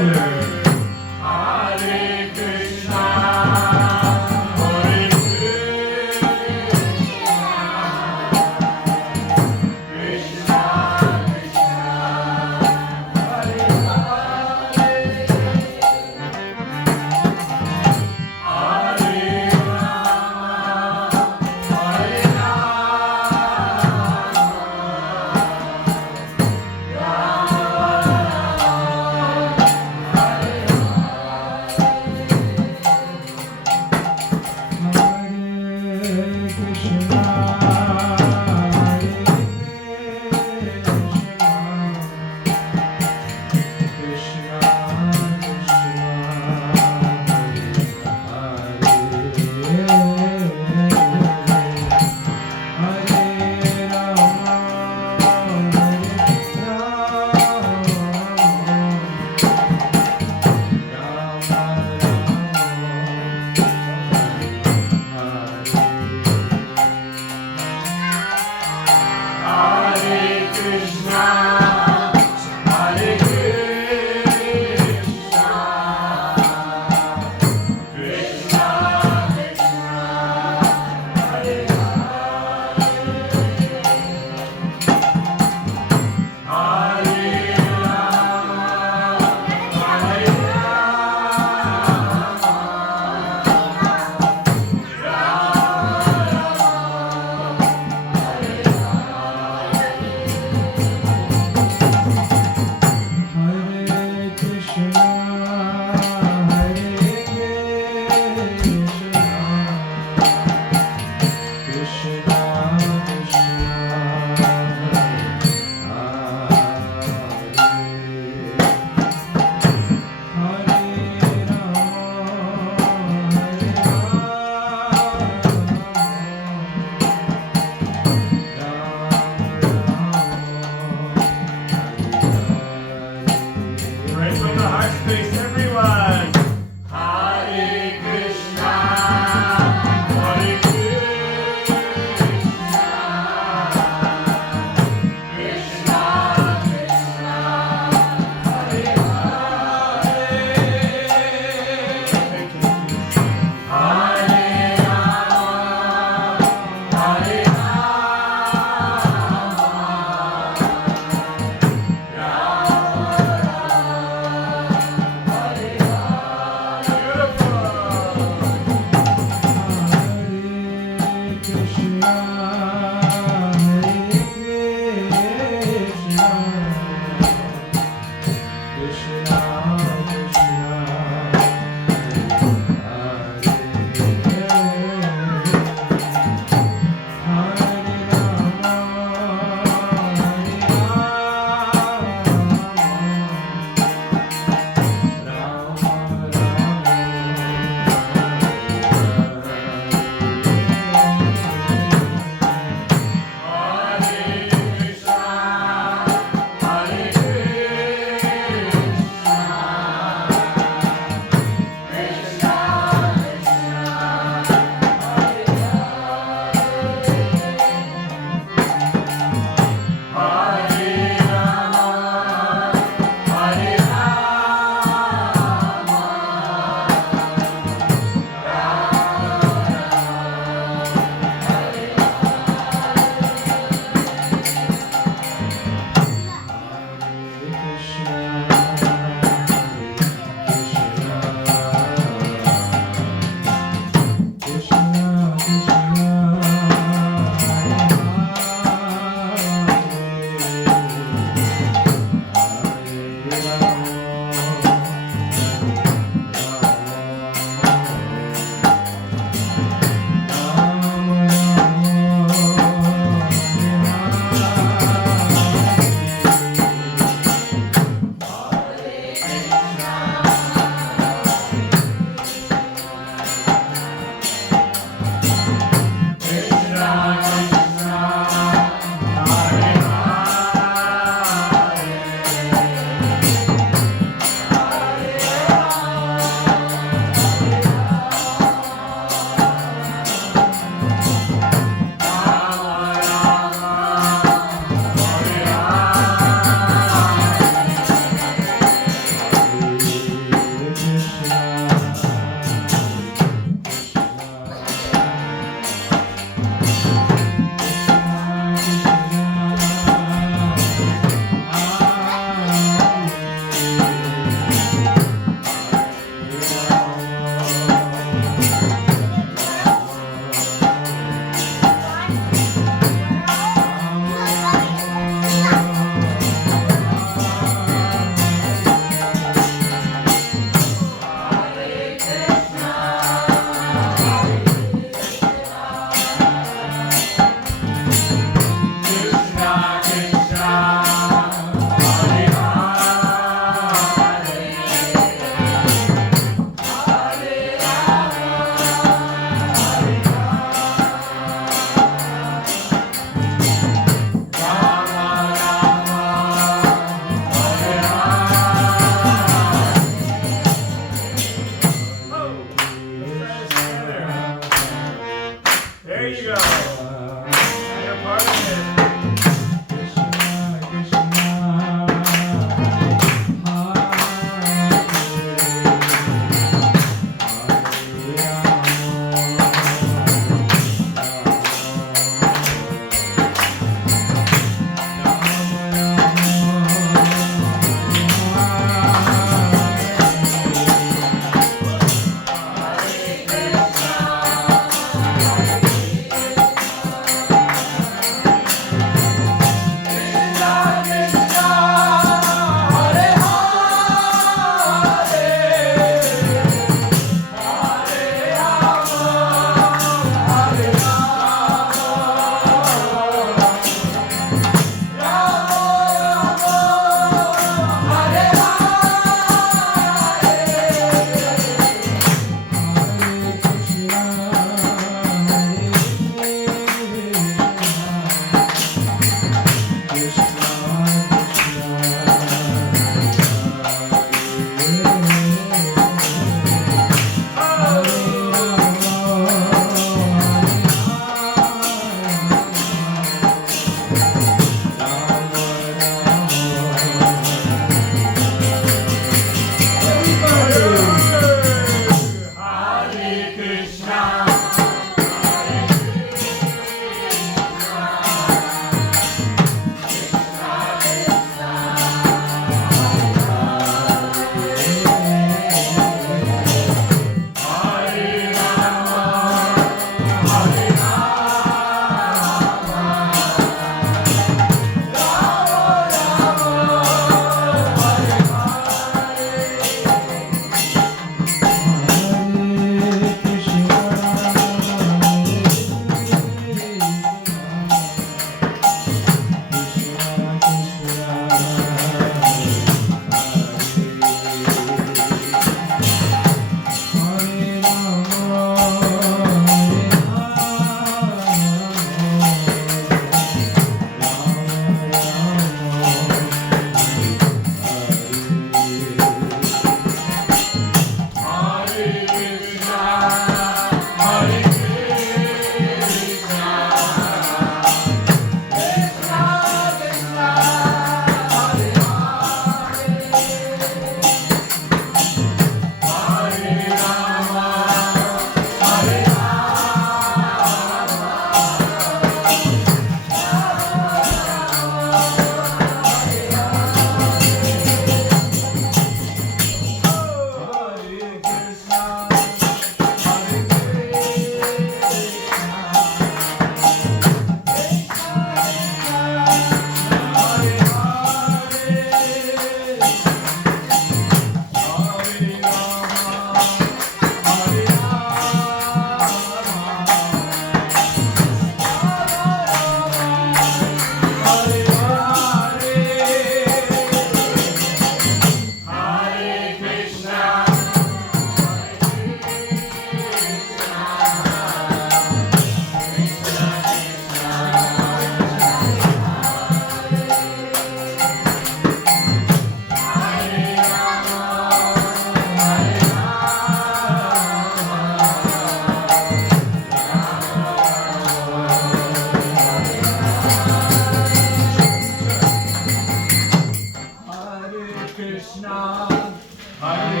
Krishna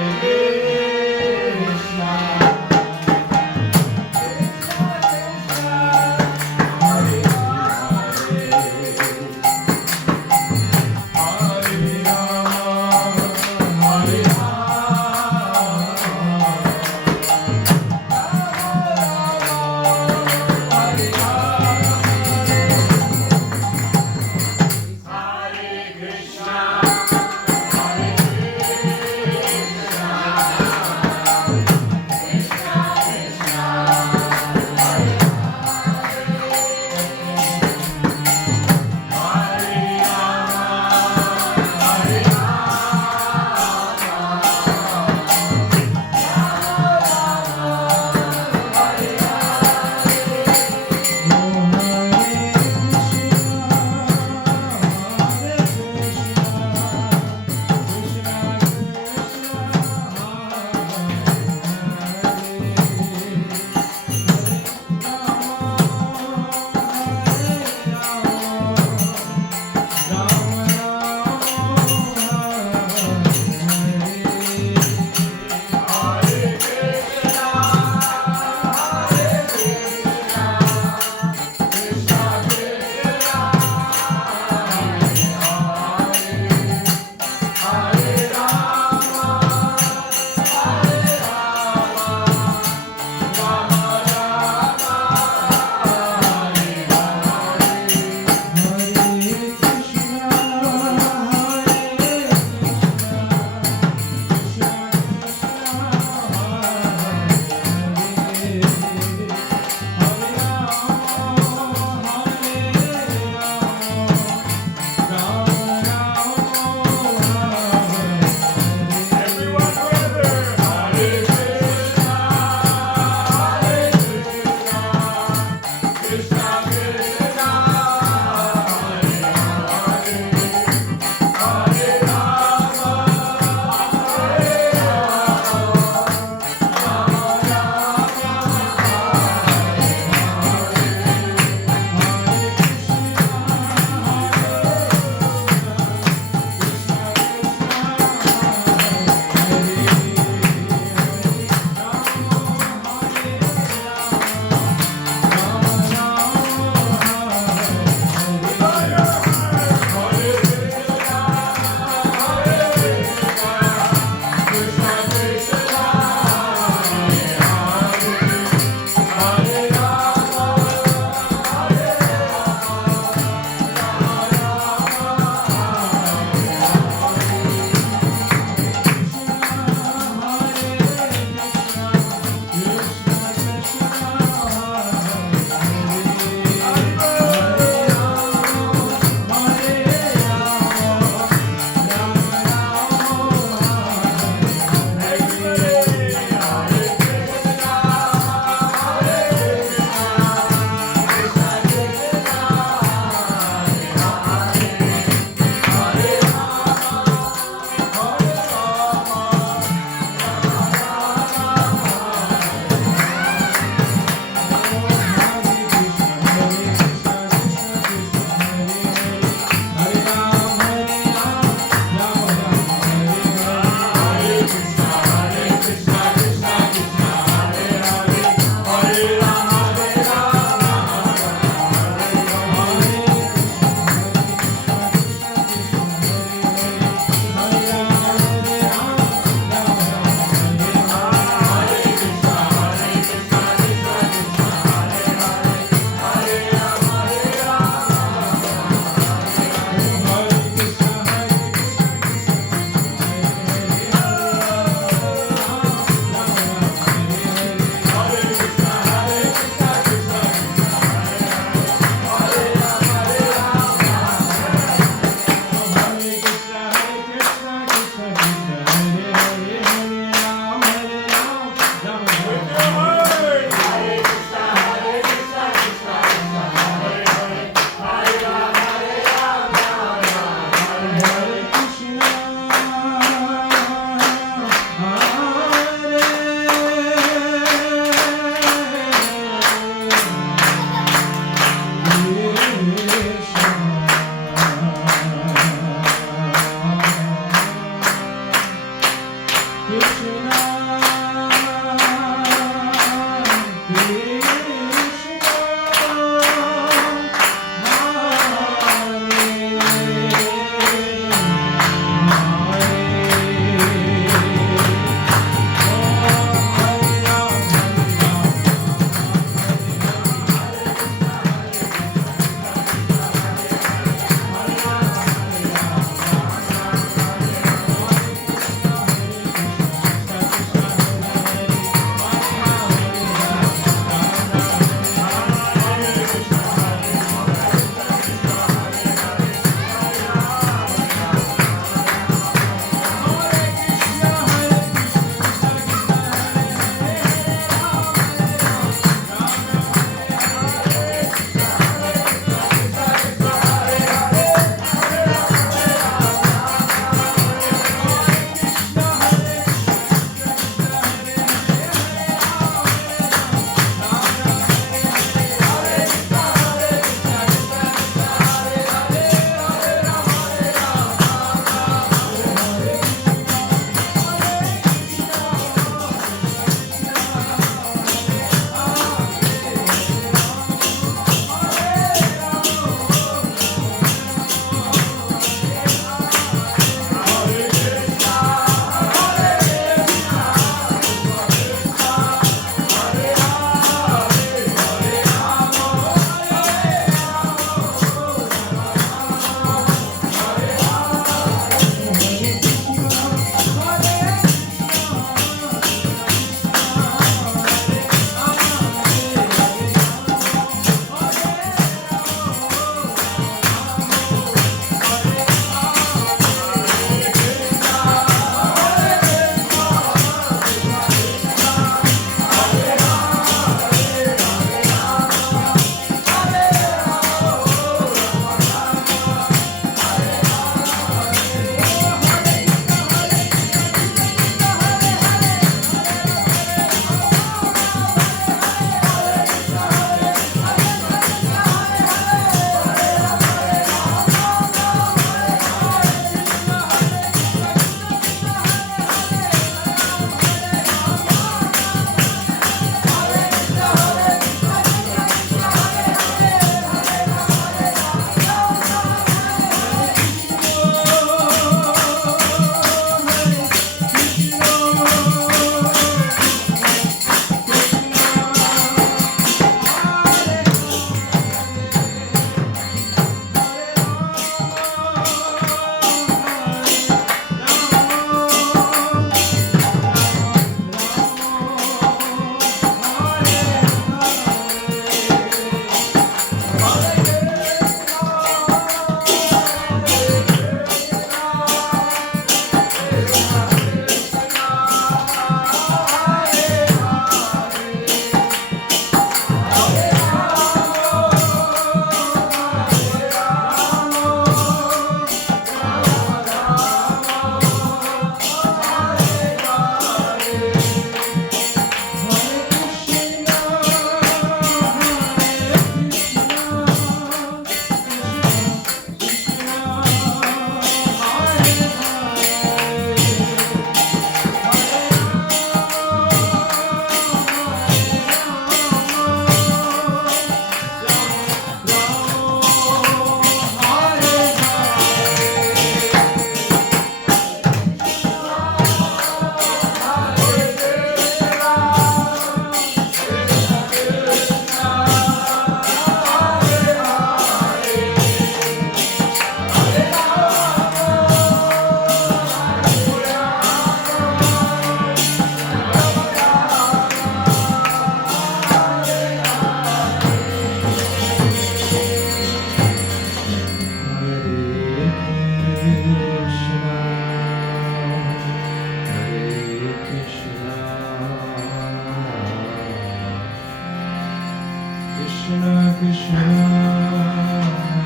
Krishna Krishna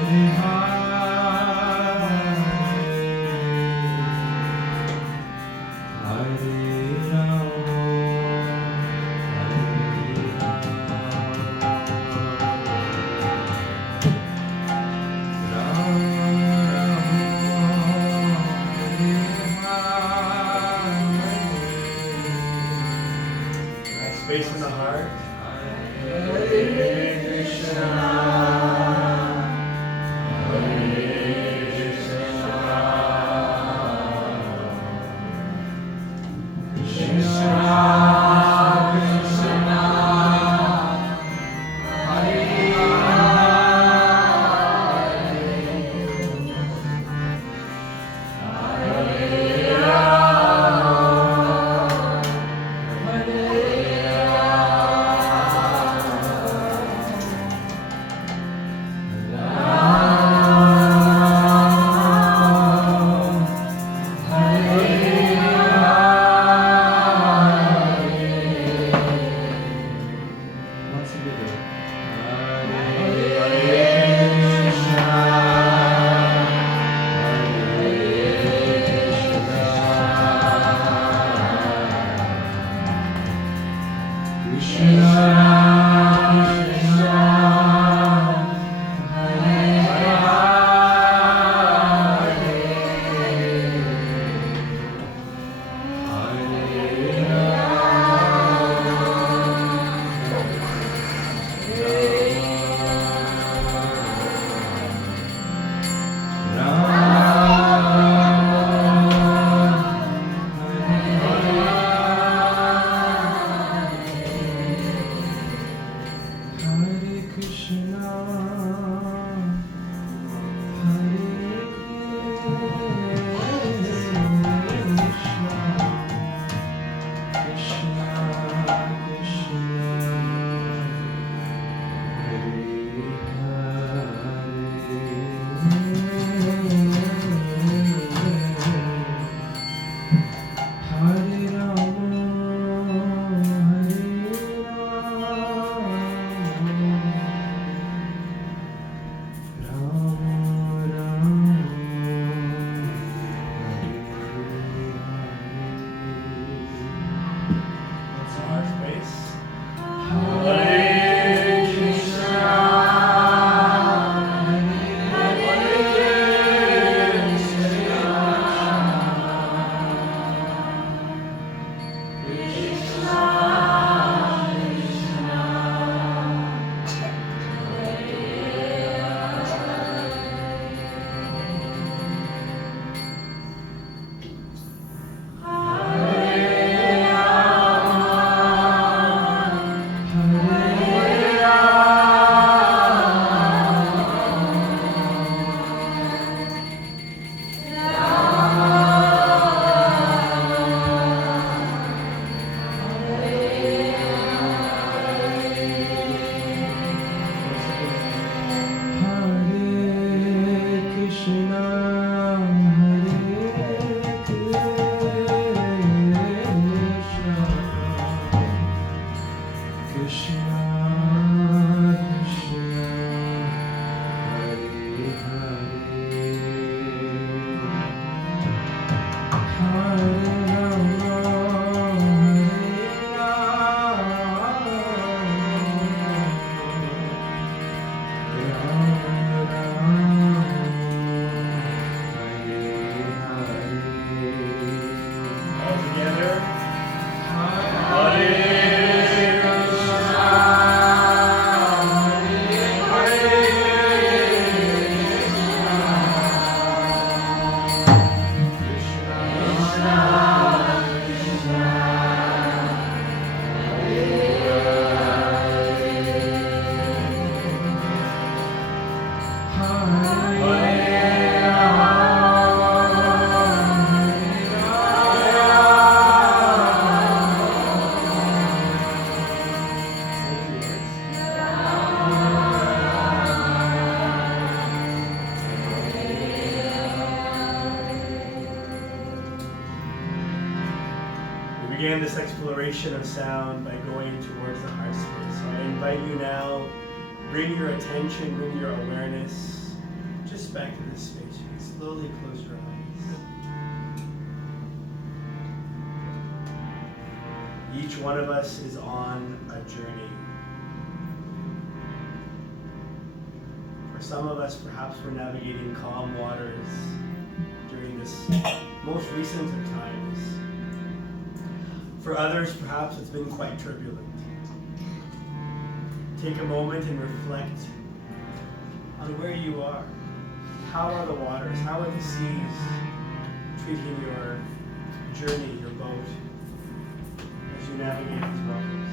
Hare Hare Hare Rama Hare Rama Face in the heart. Hare Krishna, began this exploration of sound by going towards the heart space. So I invite you now, bring your attention, bring your awareness just back to this space. You can slowly close your eyes. Each one of us is on a journey. For some of us, perhaps we're navigating calm waters during this most recent of times. For others, perhaps it's been quite turbulent. take a moment and reflect on where you are. How are the waters? How are the seas treating your journey, your boat, as you navigate these waters?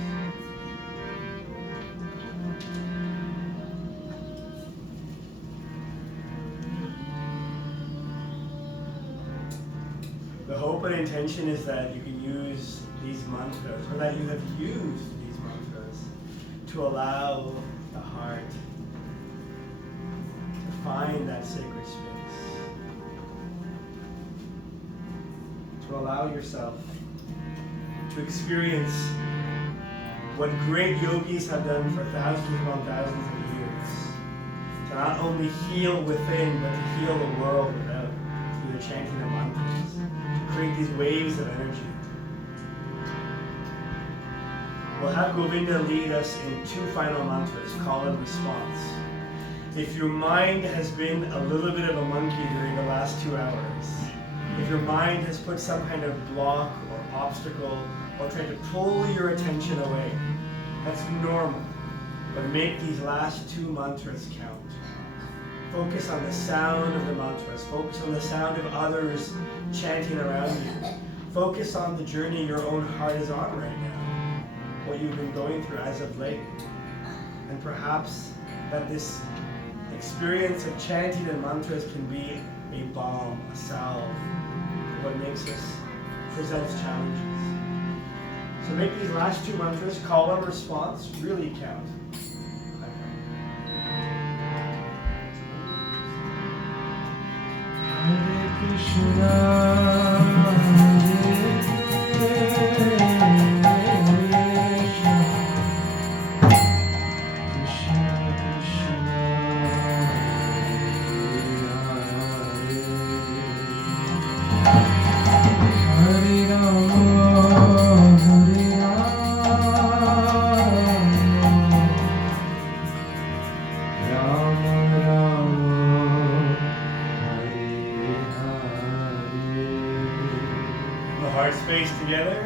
The hope and intention is that you can use these mantras, or that you have used these mantras, to allow the heart to find that sacred space. To allow yourself to experience what great yogis have done for thousands upon thousands of years. To not only heal within, but to heal the world without, through the chanting of mantras. To create these waves of energy. We'll have Govinda lead us in 2 final mantras, call and response. If your mind has been a little bit of a monkey during the last 2 hours, if your mind has put some kind of block or obstacle or tried to pull your attention away, that's normal. But make these last 2 mantras count. Focus on the sound of the mantras. Focus on the sound of others chanting around you. Focus on the journey your own heart is on right now. What you've been going through as of late. And perhaps that this experience of chanting and mantras can be a balm, a salve, for what makes us, presents challenges. So make these last 2 mantras, call and response, really count. Hare Krishna, Space together.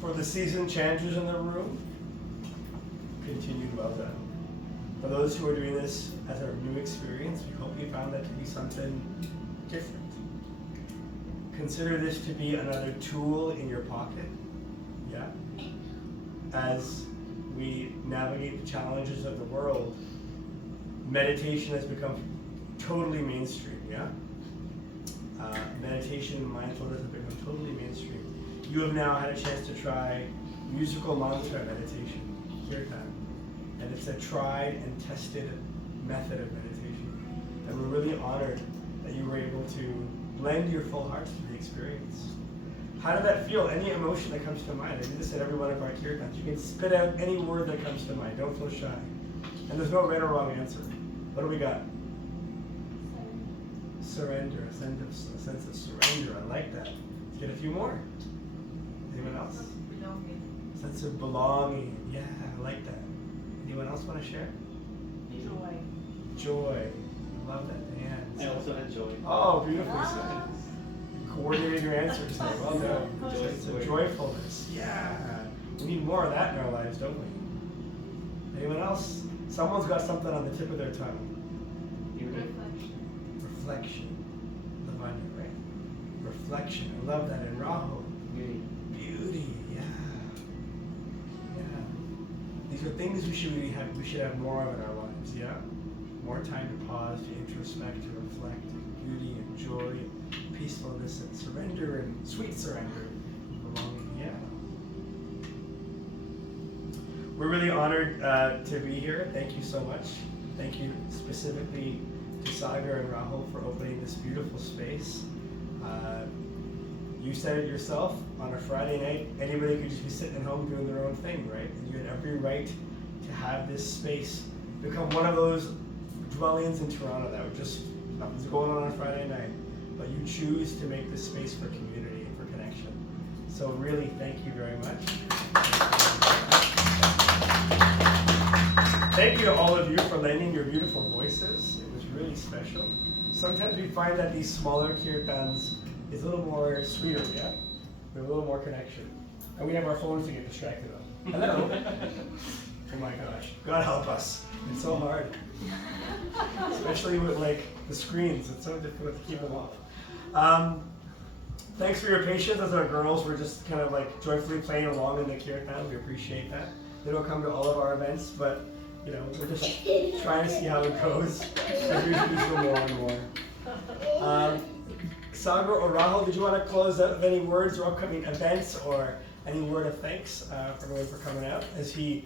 For the seasoned chanters in the room, continued well done. For those who are doing this as a new experience, we hope you found that to be something different. Consider this to be another tool in your pocket, yeah? As we navigate the challenges of the world, meditation has become totally mainstream, yeah? Meditation and mindfulness have become totally mainstream. You have now had a chance to try musical mantra meditation, Kirtan. And it's a tried and tested method of meditation. And we're really honored that you were able to lend your full heart to the experience. How did that feel? Any emotion that comes to mind? I do this at every one of our Kirtans. You can spit out any word that comes to mind. Don't feel shy. And there's no right or wrong answer. What do we got? Surrender. A sense of surrender. I like that. Let's get a few more. Anyone else? Belonging. Sense of belonging. Yeah, I like that. Anyone else want to share? Joy. Joy. I love that, Diane. I also had joy. Oh, beautifully said. You coordinated your answers there. Well done. Sense of joyfulness. Yeah. We need more of that in our lives, don't we? Anyone else? Someone's got something on the tip of their tongue. Reflection. Reflection. Lavanya, right? Reflection. I love that. And Rahul. Beauty. Beauty. Yeah. Yeah. These are things we should have more of in our lives, yeah? More time to pause, to introspect, to reflect, and beauty and joy and peacefulness and surrender and sweet surrender and belonging, yeah. We're really honored to be here. Thank you so much. Thank you specifically to Sagar and Rahul for opening this beautiful space. You said it yourself, on a Friday night, anybody could just be sitting at home doing their own thing, right? And you had every right to have this space become one of those dwellings in Toronto that would just, nothing's going on Friday night, but you choose to make this space for community and for connection. So really, thank you very much. Thank you to all of you for lending your beautiful voices. It was really special. Sometimes we find that these smaller kirtans is a little more sweeter, yeah? We have a little more connection. And we have our phones to get distracted on. Hello? Oh my gosh. God help us. It's so hard. Especially with like the screens. It's so difficult to keep them off. Thanks for your patience as our girls were just kind of like joyfully playing along in the kirtan. We appreciate that. They don't come to all of our events, but you know, we're just trying to see how it goes. As we do more and more. Sagar or Rahul, did you want to close out with any words or upcoming events or any word of thanks for everyone for coming out as he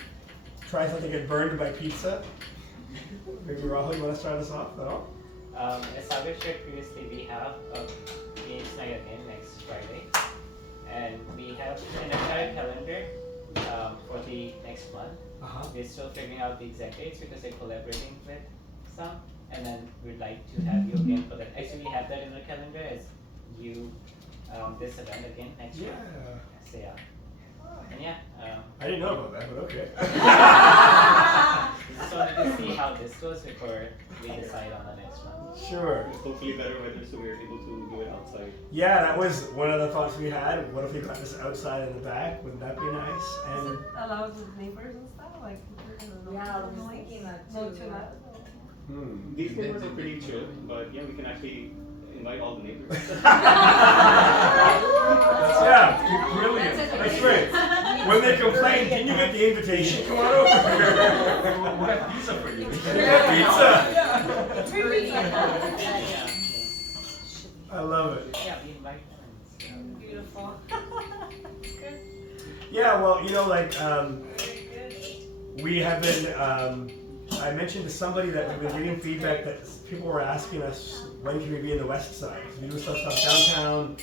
tries not to get burned by pizza? Maybe Rahul, you want to start us off at all? As Sagar shared previously, we have a games night again next Friday, and we have an entire calendar for the next month. We're still figuring out the exact dates because they're collaborating with some. And then we'd like to have you again for that. Actually, we have that in the calendar as you, this event again next year. So yeah. And yeah. I didn't know about that, but okay. Just wanted to see how this goes before we decide on the next one. Sure. Hopefully better weather so we're able to do it outside. Yeah, that was one of the thoughts we had. What if we got this outside in the back? Wouldn't that be nice? Is And it allowed with neighbors and stuff? Like, Yeah, I was thinking that no too. too loud? These neighbors are pretty chill, but yeah, we can actually invite all the neighbors. yeah, brilliant. That's right. When they complain, can you get the invitation? Come on over here. We'll have pizza for you. We got pizza. Yeah. I love it. Yeah, we invite them. Beautiful. Yeah, well, you know, like, we have been, I mentioned to somebody that we've been getting feedback that people were asking us, when can we be in the west side? We do stuff downtown,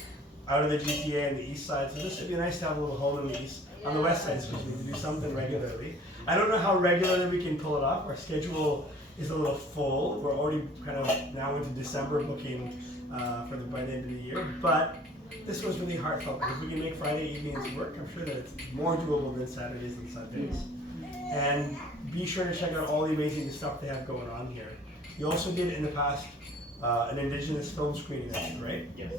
out of the GTA and the east side, so this would be nice to have a little home in the east, on the west side especially, to do something regularly. I don't know how regularly we can pull it off. Our schedule is a little full. We're already kind of now into December booking by the end of the year, but this was really heartfelt. If we can make Friday evenings work, I'm sure that it's more doable than Saturdays and Sundays. And be sure to check out all the amazing stuff they have going on here. You also did in the past an Indigenous film screening, right? Yes.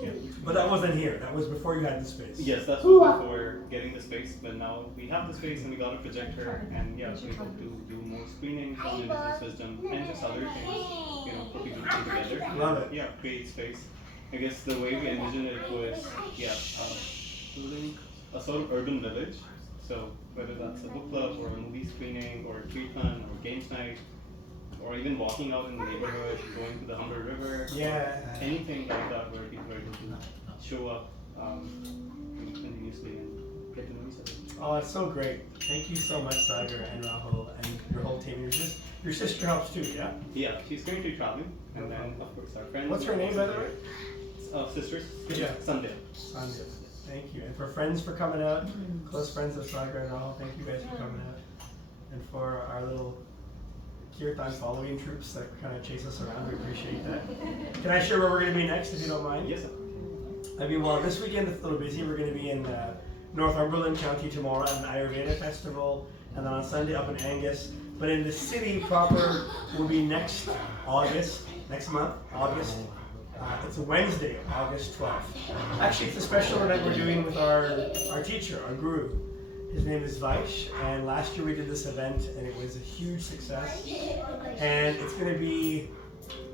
Yeah. But that wasn't here. That was before you had the space. Yes, that's before getting the space, but now we have the space and we got a projector, and yeah, we hope to do more screenings on indigenous wisdom and just other things, you know, for people to do together. Love it. Yeah, create space. I guess the way we envisioned it was, building a sort of urban village. So whether that's a book club or a movie screening or a Kirtan or games night, or even walking out in the neighborhood, going to the Humber River, anything like that where people are able to show up continuously and get to know each other. Oh, it's so great. Thank you so much, Sagar and Rahul and your whole team. Your sister helps too, yeah? Yeah, she's currently traveling, and then of course our friends. What's her name, by the way? Sisters. Yeah. Sunday. Sandhya. Thank you. And for friends for coming out, close friends of Sagar and Rahul, thank you guys for coming out. And for our little Kirtan following troops that kind of chase us around, we appreciate that. Can I share where we're going to be next, if you don't mind? Yes, sir. I mean, well, this weekend it's a little busy. We're going to be in Northumberland County tomorrow at an Ayurveda festival, and then on Sunday up in Angus. But in the city proper will be next month, August. It's a Wednesday, August 12th. Actually, it's a special event we're doing with our teacher, our guru. His name is Vaish, and last year we did this event, and it was a huge success. And it's going to be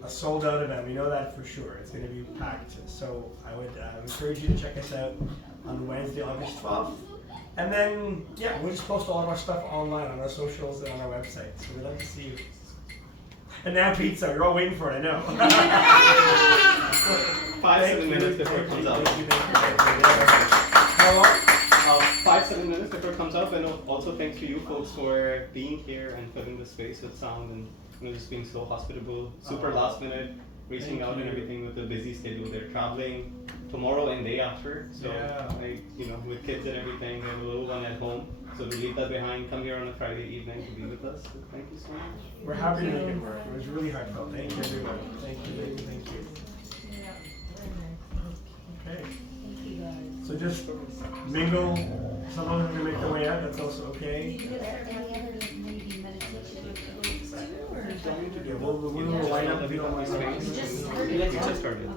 a sold-out event. We know that for sure. It's going to be packed. So I would encourage you to check us out on Wednesday, August 12th. And then, yeah, we'll just post all of our stuff online on our socials and on our website. So we'd love to see you. And now pizza. You're all waiting for it, I know. 5-7 minutes before it comes out. How long? 5-7 minutes before it comes out, and also thanks to you folks for being here and filling the space with sound and just being so hospitable. Super last minute, reaching out and everything with the busy schedule. They're traveling tomorrow and day after, so with kids and everything, and a little one at home. So to leave that behind, come here on a Friday evening to be with us. So thank you so much. We're happy to make it work. It was really heartfelt. Thank you, everybody. Thank you. Okay. So just mingle. Someone who's gonna make their way out, that's also okay. Any other maybe meditation or Yeah, we'll line up if you don't mind. Just Just started.